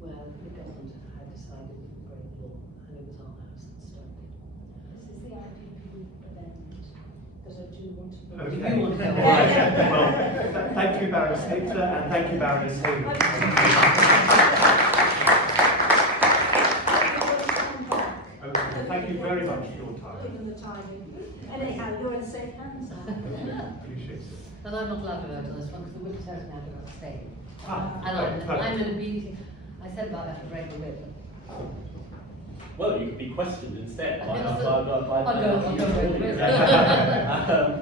where the government had decided it would break the law, and it was our house that stopped it. This is the IPP event, because I do want to... Okay. You want to go Well, thank you, Baroness Hitler, and thank you, Baroness Hayward. Thank you very much for your time. Given the timing. Anyhow, you're in safe hands now. Appreciate it. And I'm not allowed to vote on this one because the whip says now that I'm staying. And right, I'm in a meeting. I said about that to break the whip. Well, you could be questioned instead. I'll go.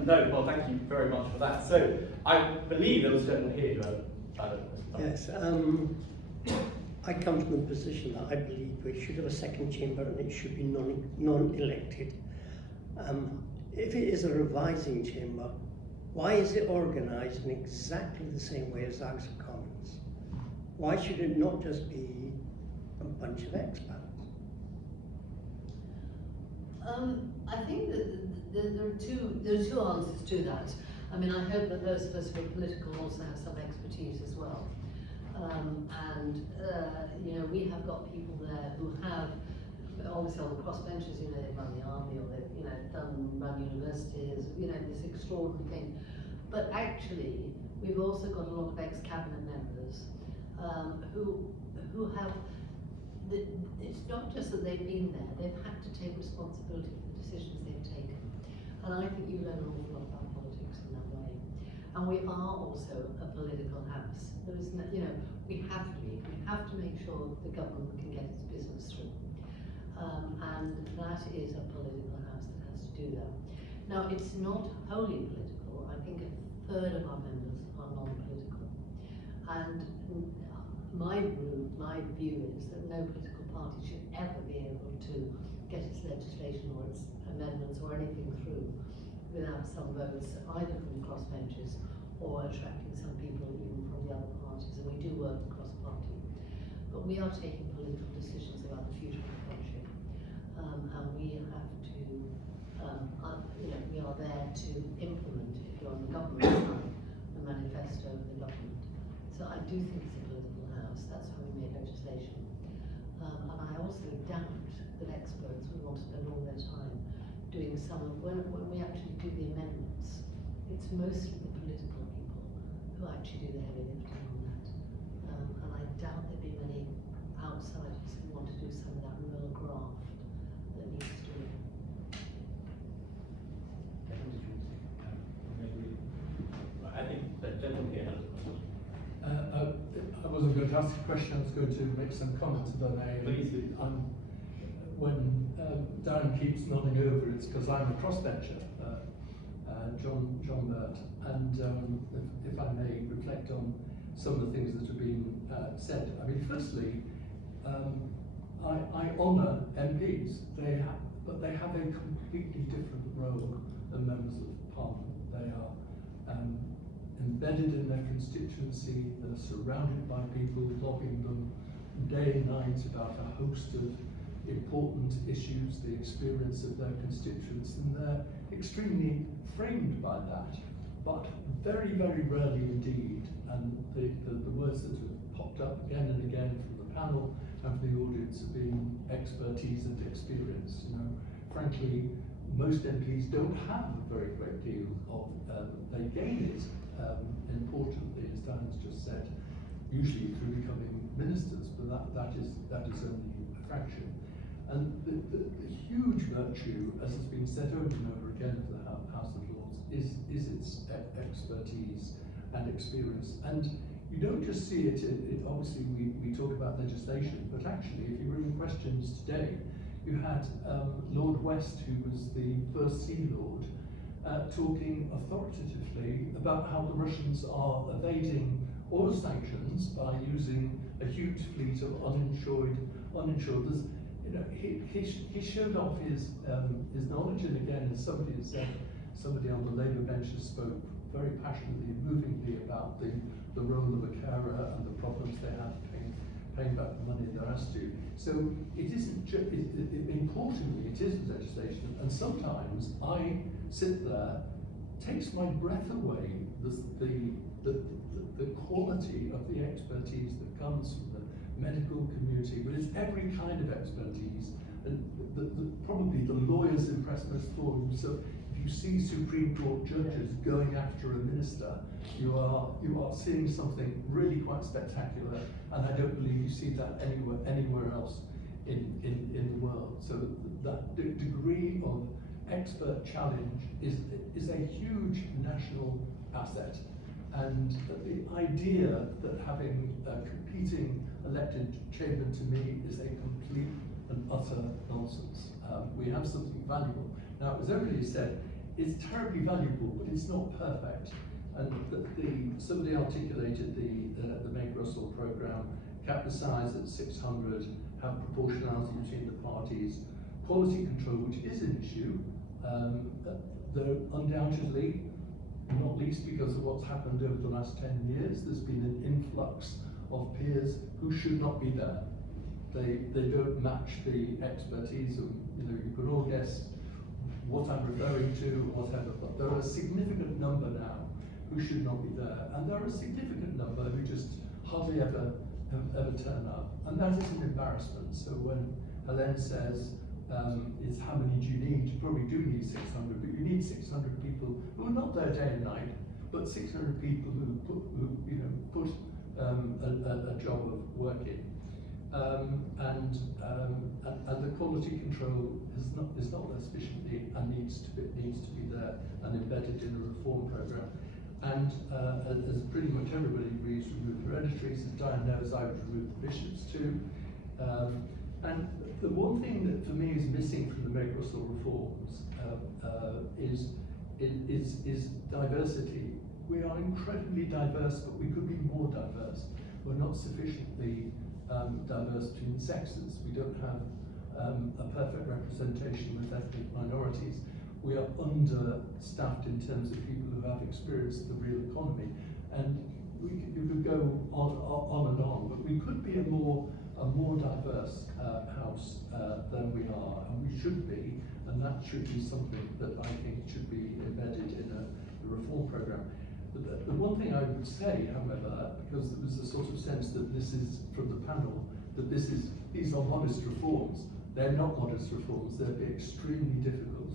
No, well, thank you very much for that. So, I believe there was a gentleman here who had a question. Yes, I come from the position that I believe we should have a second chamber and it should be non-elected. If it is a revising chamber, why is it organised in exactly the same way as the House of Commons? Why should it not just be a bunch of expats? I think that there are two answers to that. I mean, I hope that those of us who are political also have some expertise as well. You know, we have got people there who have, obviously on the crossbenchers, you know, they've run the army or they've, you know, run universities, you know, this extraordinary thing. But actually, we've also got a lot of ex-cabinet members who have, it's not just that they've been there, they've had to take responsibility for the decisions they've taken. And I think you learn an awful lot about politics in that way. And we are also a political house. There is no, you know, we have to make sure the government can get its business through. And that is a political house that has to do that. Now, it's not wholly political. I think a third of our members are non-political. And my view is that no political party should ever be able to get its legislation or its amendments or anything through without some votes, either from the crossbenchers or attracting some people even from the other parties, and we do work cross-party. but we are taking political decisions about the future of the country, and we have to, we are there to implement, if you're on the government side, the manifesto of the government. So I do think it's a political house. That's how we make legislation. And I also doubt that experts would want to spend all their time doing some of, when we actually do the amendments, it's mostly the political people who actually do the heavy lifting on that. And I doubt there'd be many outsiders who want to do some of that real graft that needs doing. I think the gentleman here has a question. I wasn't going to ask a question, I was going to make some comments about Please do. When Darren keeps nodding over, it's because I'm a crossbencher, John Burt, and if I may reflect on some of the things that have been said. I mean, firstly, I honour MPs, but they have a completely different role than members of Parliament. They are embedded in their constituency, they're surrounded by people lobbying them day and night about a host of important issues, the experience of their constituents, and they're extremely framed by that, but very, very rarely indeed, and the words that have popped up again and again from the panel and from the audience have been expertise and experience. You know, frankly, most MPs don't have a very great deal of, they gain it, importantly, as Dan's just said, usually through becoming ministers, but that is only a fraction. And the huge virtue, as has been said over and over again of the House of Lords, is its expertise and experience. And you don't just see it, obviously we talk about legislation, but actually if you were in questions today, you had Lord West, who was the first Sea Lord, talking authoritatively about how the Russians are evading oil sanctions by using a huge fleet of uninsured. You know, he showed off his knowledge, and again, as somebody has said, somebody on the Labour benches spoke very passionately and movingly about the role of a carer and the problems they have paying back the money they're asked to. So it isn't just, importantly, it is legislation, and sometimes I sit there, takes my breath away, the quality of the expertise that comes from the medical community, but it's every kind of expertise, and probably the lawyers impress most for them. So if you see Supreme Court judges going after a minister, you are seeing something really quite spectacular, and I don't believe you see that anywhere else in the world. So that degree of expert challenge is a huge national asset, and the idea that having a competing elected chamber, to me, is a complete and utter nonsense. We have something valuable. Now, as everybody said, it's terribly valuable, but it's not perfect. And somebody articulated the Meg Russell programme, cap the size at 600, have proportionality between the parties, quality control, which is an issue. There undoubtedly, not least because of what's happened over the last 10 years, there's been an influx of peers who should not be there. They don't match the expertise of, you can all guess what I'm referring to, whatever, but there are a significant number now who should not be there, and there are a significant number who just hardly ever turn up, and that is an embarrassment. So when Hélène says, is how many do you need? You probably do need 600, but you need 600 people who are not there day and night, but 600 people who put a job of work in. And the quality control is not there sufficiently and needs to be there and embedded in a reform programme. And as pretty much everybody agrees, remove hereditaries, as Diane knows, I would remove the bishops too. And the one thing that for me is missing from the Meg Russell reforms is diversity. We are incredibly diverse, but we could be more diverse. We're not sufficiently diverse between the sexes. We don't have a perfect representation with ethnic minorities. We are understaffed in terms of people who have experienced the real economy. And you could go on and on, but we could be a more a more diverse House than we are, and we should be, and that should be something that I think should be embedded in a reform programme. But the one thing I would say, however, because there was a sort of sense that this is, from the panel, that these are modest reforms. They're not modest reforms, they'll be extremely difficult.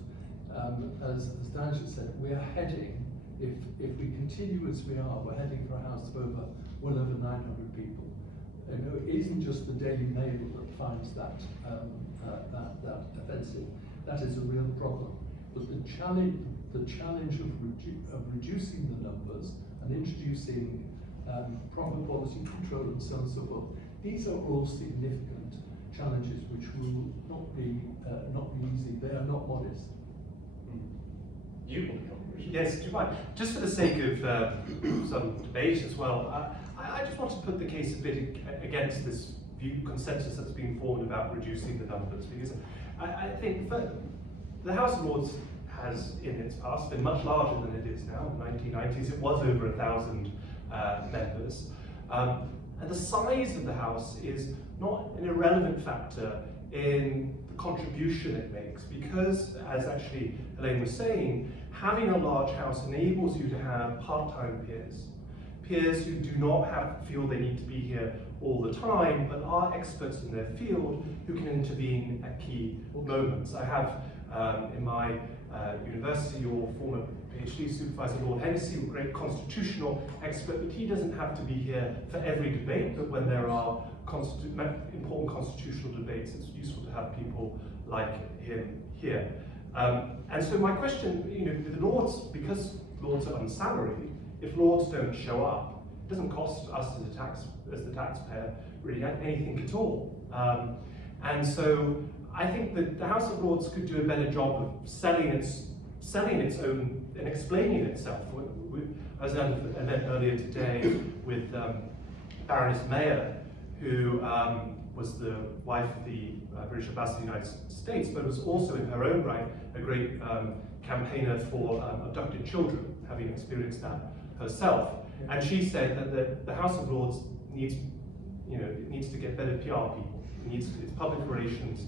As Diane just said, we are heading, if we continue as we are, we're heading for a House of well over 900 people. You know, it isn't just the Daily Mail that finds that offensive. That is a real problem. But the challenge of reducing the numbers and introducing proper policy control and so on and so forth, these are all significant challenges which will not be easy. They are not modest. You? Yes, do you mind? Just for the sake of some debate as well, I just want to put the case a bit against this consensus that's been formed about reducing the numbers, because I think that the House of Lords has, in its past, been much larger than it is now. In the 1990s, it was over 1,000 members. And the size of the House is not an irrelevant factor in the contribution it makes, because, as actually Elaine was saying, having a large House enables you to have part-time peers who do not feel they need to be here all the time, but are experts in their field who can intervene at key moments. I have in my university, your former PhD supervisor, Lord Hennessy, a great constitutional expert, but he doesn't have to be here for every debate, but when there are important constitutional debates, it's useful to have people like him here. And so my question, the Lords, because Lords are unsalaried, if Lords don't show up, it doesn't cost us as the taxpayer really anything at all. And so I think that the House of Lords could do a better job of selling its own and explaining itself. I was at an event earlier today with Baroness Mayer, who was the wife of the British Ambassador to the United States, but was also in her own right a great campaigner for abducted children, having experienced that herself. And she said that the House of Lords needs to get better PR people. Its public relations,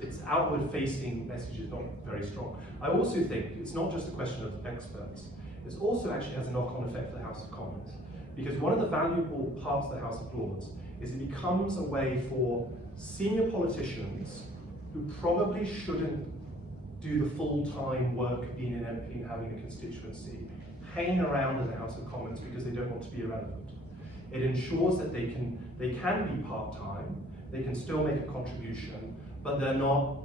its outward-facing message is not very strong. I also think it's not just a question of experts. It also actually has a knock-on effect for the House of Commons, because one of the valuable parts of the House of Lords is it becomes a way for senior politicians who probably shouldn't do the full-time work of being an MP and having a constituency, hang around in the House of Commons because they don't want to be irrelevant. It ensures that they can be part-time, they can still make a contribution, but they're not,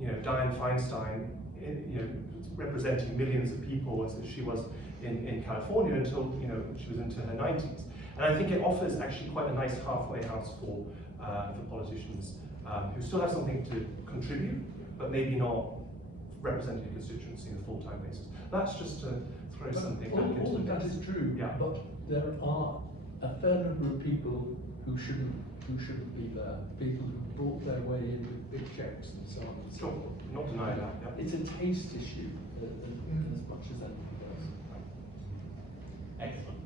Dianne Feinstein, representing millions of people as she was in California until she was into her 90s. And I think it offers actually quite a nice halfway house for politicians who still have something to contribute, but maybe not representing a constituency on a full-time basis. That's just to throw something back into all of that is true, yeah. But there are a fair number of people who shouldn't be there. People who brought their way in with big checks and so on. Sure, not denying that. Yeah. It's a taste issue as much as anything else. Excellent.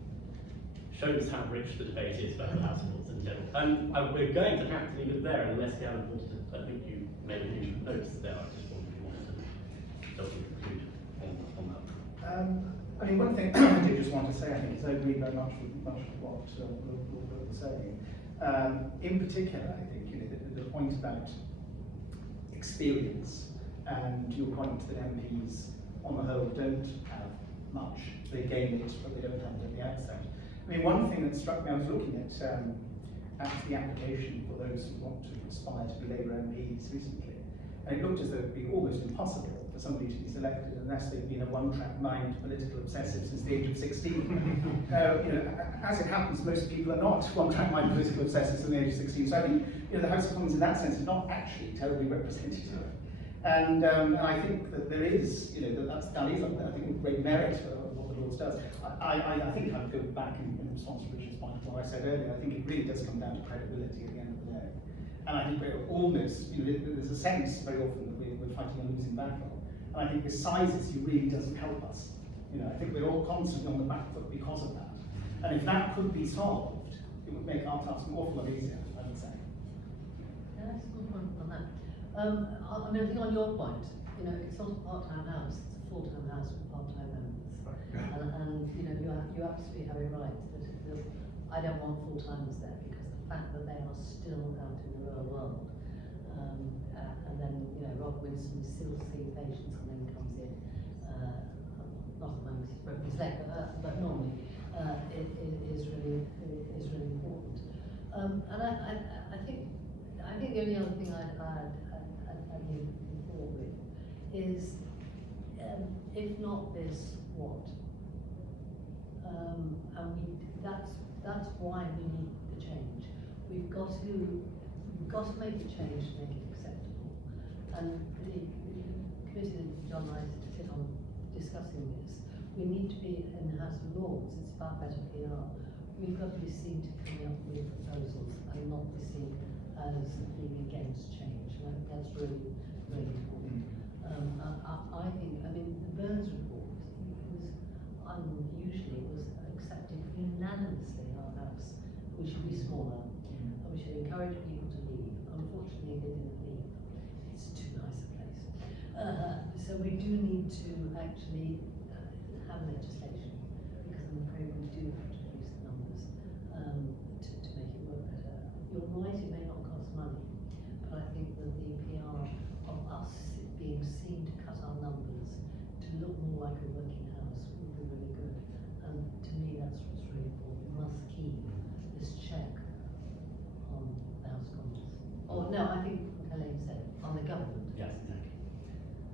Shows how rich the debate is about the House of Lords in general. We're going to have to leave it there unless Gavin wanted to. I think you made a few notes there. I just wanted to conclude on that. I mean, one thing I do just want to say, I think, is I agree very much with what Lord was saying. In particular, I think the point about experience and your point that MPs, on the whole, don't have much. They gain it, but they don't have it at the outset. I mean, one thing that struck me, I was looking at the application for those who want to aspire to be Labour MPs recently, and it looked as though it would be almost impossible for somebody to be selected unless they've been a one-track mind political obsessive since the age of 16. As it happens, most people are not one-track mind political obsessives from the age of 16. So I think the House of Commons in that sense is not actually terribly representative. And I think that there is, that is, I think, a great merit for what the Lords does. I think I'd go back in response to Richard's point to what I said earlier. I think it really does come down to credibility at the end of the day. And I think we're almost, there's a sense very often that we're fighting a losing battle. And I think the size issue really doesn't help us. I think we're all constantly on the back foot because of that. And if that could be solved, it would make our task an awful lot easier, I would say. Yeah, that's a good point on that. I mean, I think on your point, you know, it's not a part-time house, it's a full-time house with part-time members. And you know, you absolutely have it right that I don't want full-timers there because the fact that they are still out in the real world, and then, you know, Rob Winston is still seeing patients and then comes in, not at the moment he's broken his leg, but normally, it is really important. And I think the only other thing I'd leave you forward with is, if not this, what? And that's why we need the change. We've got to make the change to make it acceptable. And the committee that John and I sit on discussing this, we need to be in the House of Lords. It's about better PR. We've got to be seen to coming up with proposals and not be seen as being against change. That's really, really important. I think, I mean, the Burns report was accepted unanimously in our House. We should be smaller, and we should encourage people to leave. Unfortunately, they didn't leave. It's too nice a place. So we do need to actually have legislation, because I'm afraid we do have to reduce the numbers to make it work better. You're right, it may not cost money, but I think that the PR of us being seen to cut our numbers to look more like a working house would be really good. And to me, that's what's really important. We must keep this check on the House of Commons. Or no, I think Elaine said on the government. Yes, exactly.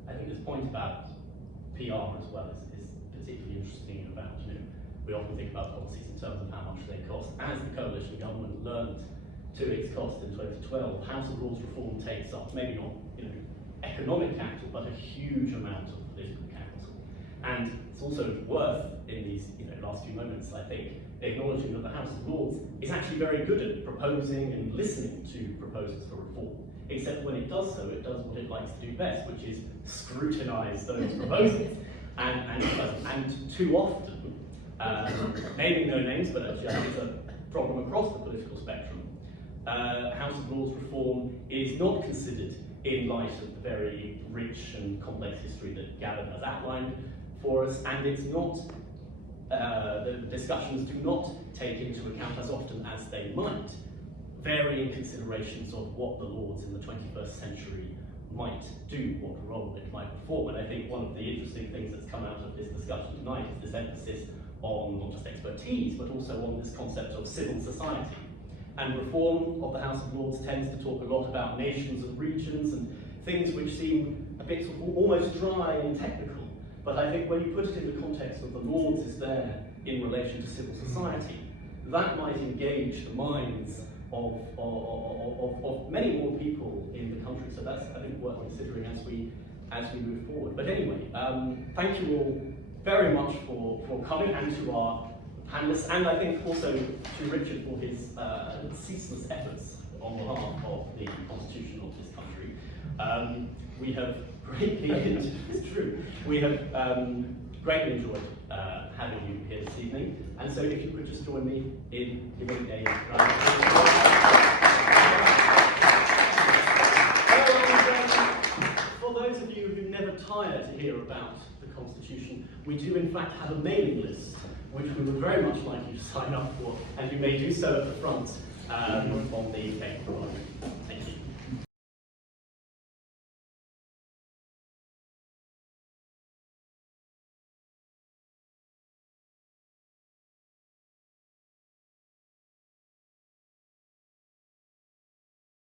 I think this point about PR as well is particularly interesting about, you know, we often think about policies in terms of how much they cost. As the coalition government learned to its cost in 2012, House of Lords reform takes up maybe not, you know, economic capital, but a huge amount of political capital. And it's also worth, in these, you know, last few moments, I think, acknowledging that the House of Lords is actually very good at proposing and listening to proposals for reform. Except when it does so, it does what it likes to do best, which is scrutinise those proposals. And too often, naming no names, but actually I think it's a problem across the political spectrum, House of Lords reform is not considered in light of the very rich and complex history that Gavin has outlined for us, and it's not, the discussions do not take into account as often as they might varying considerations of what the Lords in the 21st century might do, what role it might perform. And I think one of the interesting things that's come out of this discussion tonight is this emphasis on not just expertise, but also on this concept of civil society. And reform of the House of Lords tends to talk a lot about nations and regions and things which seem a bit sort of almost dry and technical. But I think when you put it in the context of the Lords is there in relation to civil society, that might engage the minds of many more people in the country. So that's, I think, worth considering as we move forward. But anyway, thank you all very much for coming, and to our panelists, and I think also to Richard for his ceaseless efforts on behalf of the Constitution of this country. We have greatly, it's true, we have greatly enjoyed having you here this evening, and so if you could just join me in giving a round of applause. For those of you who never tire to hear about the Constitution, we do in fact have a mailing list which we would very much like you to sign up for, and you may do so at the front on the table.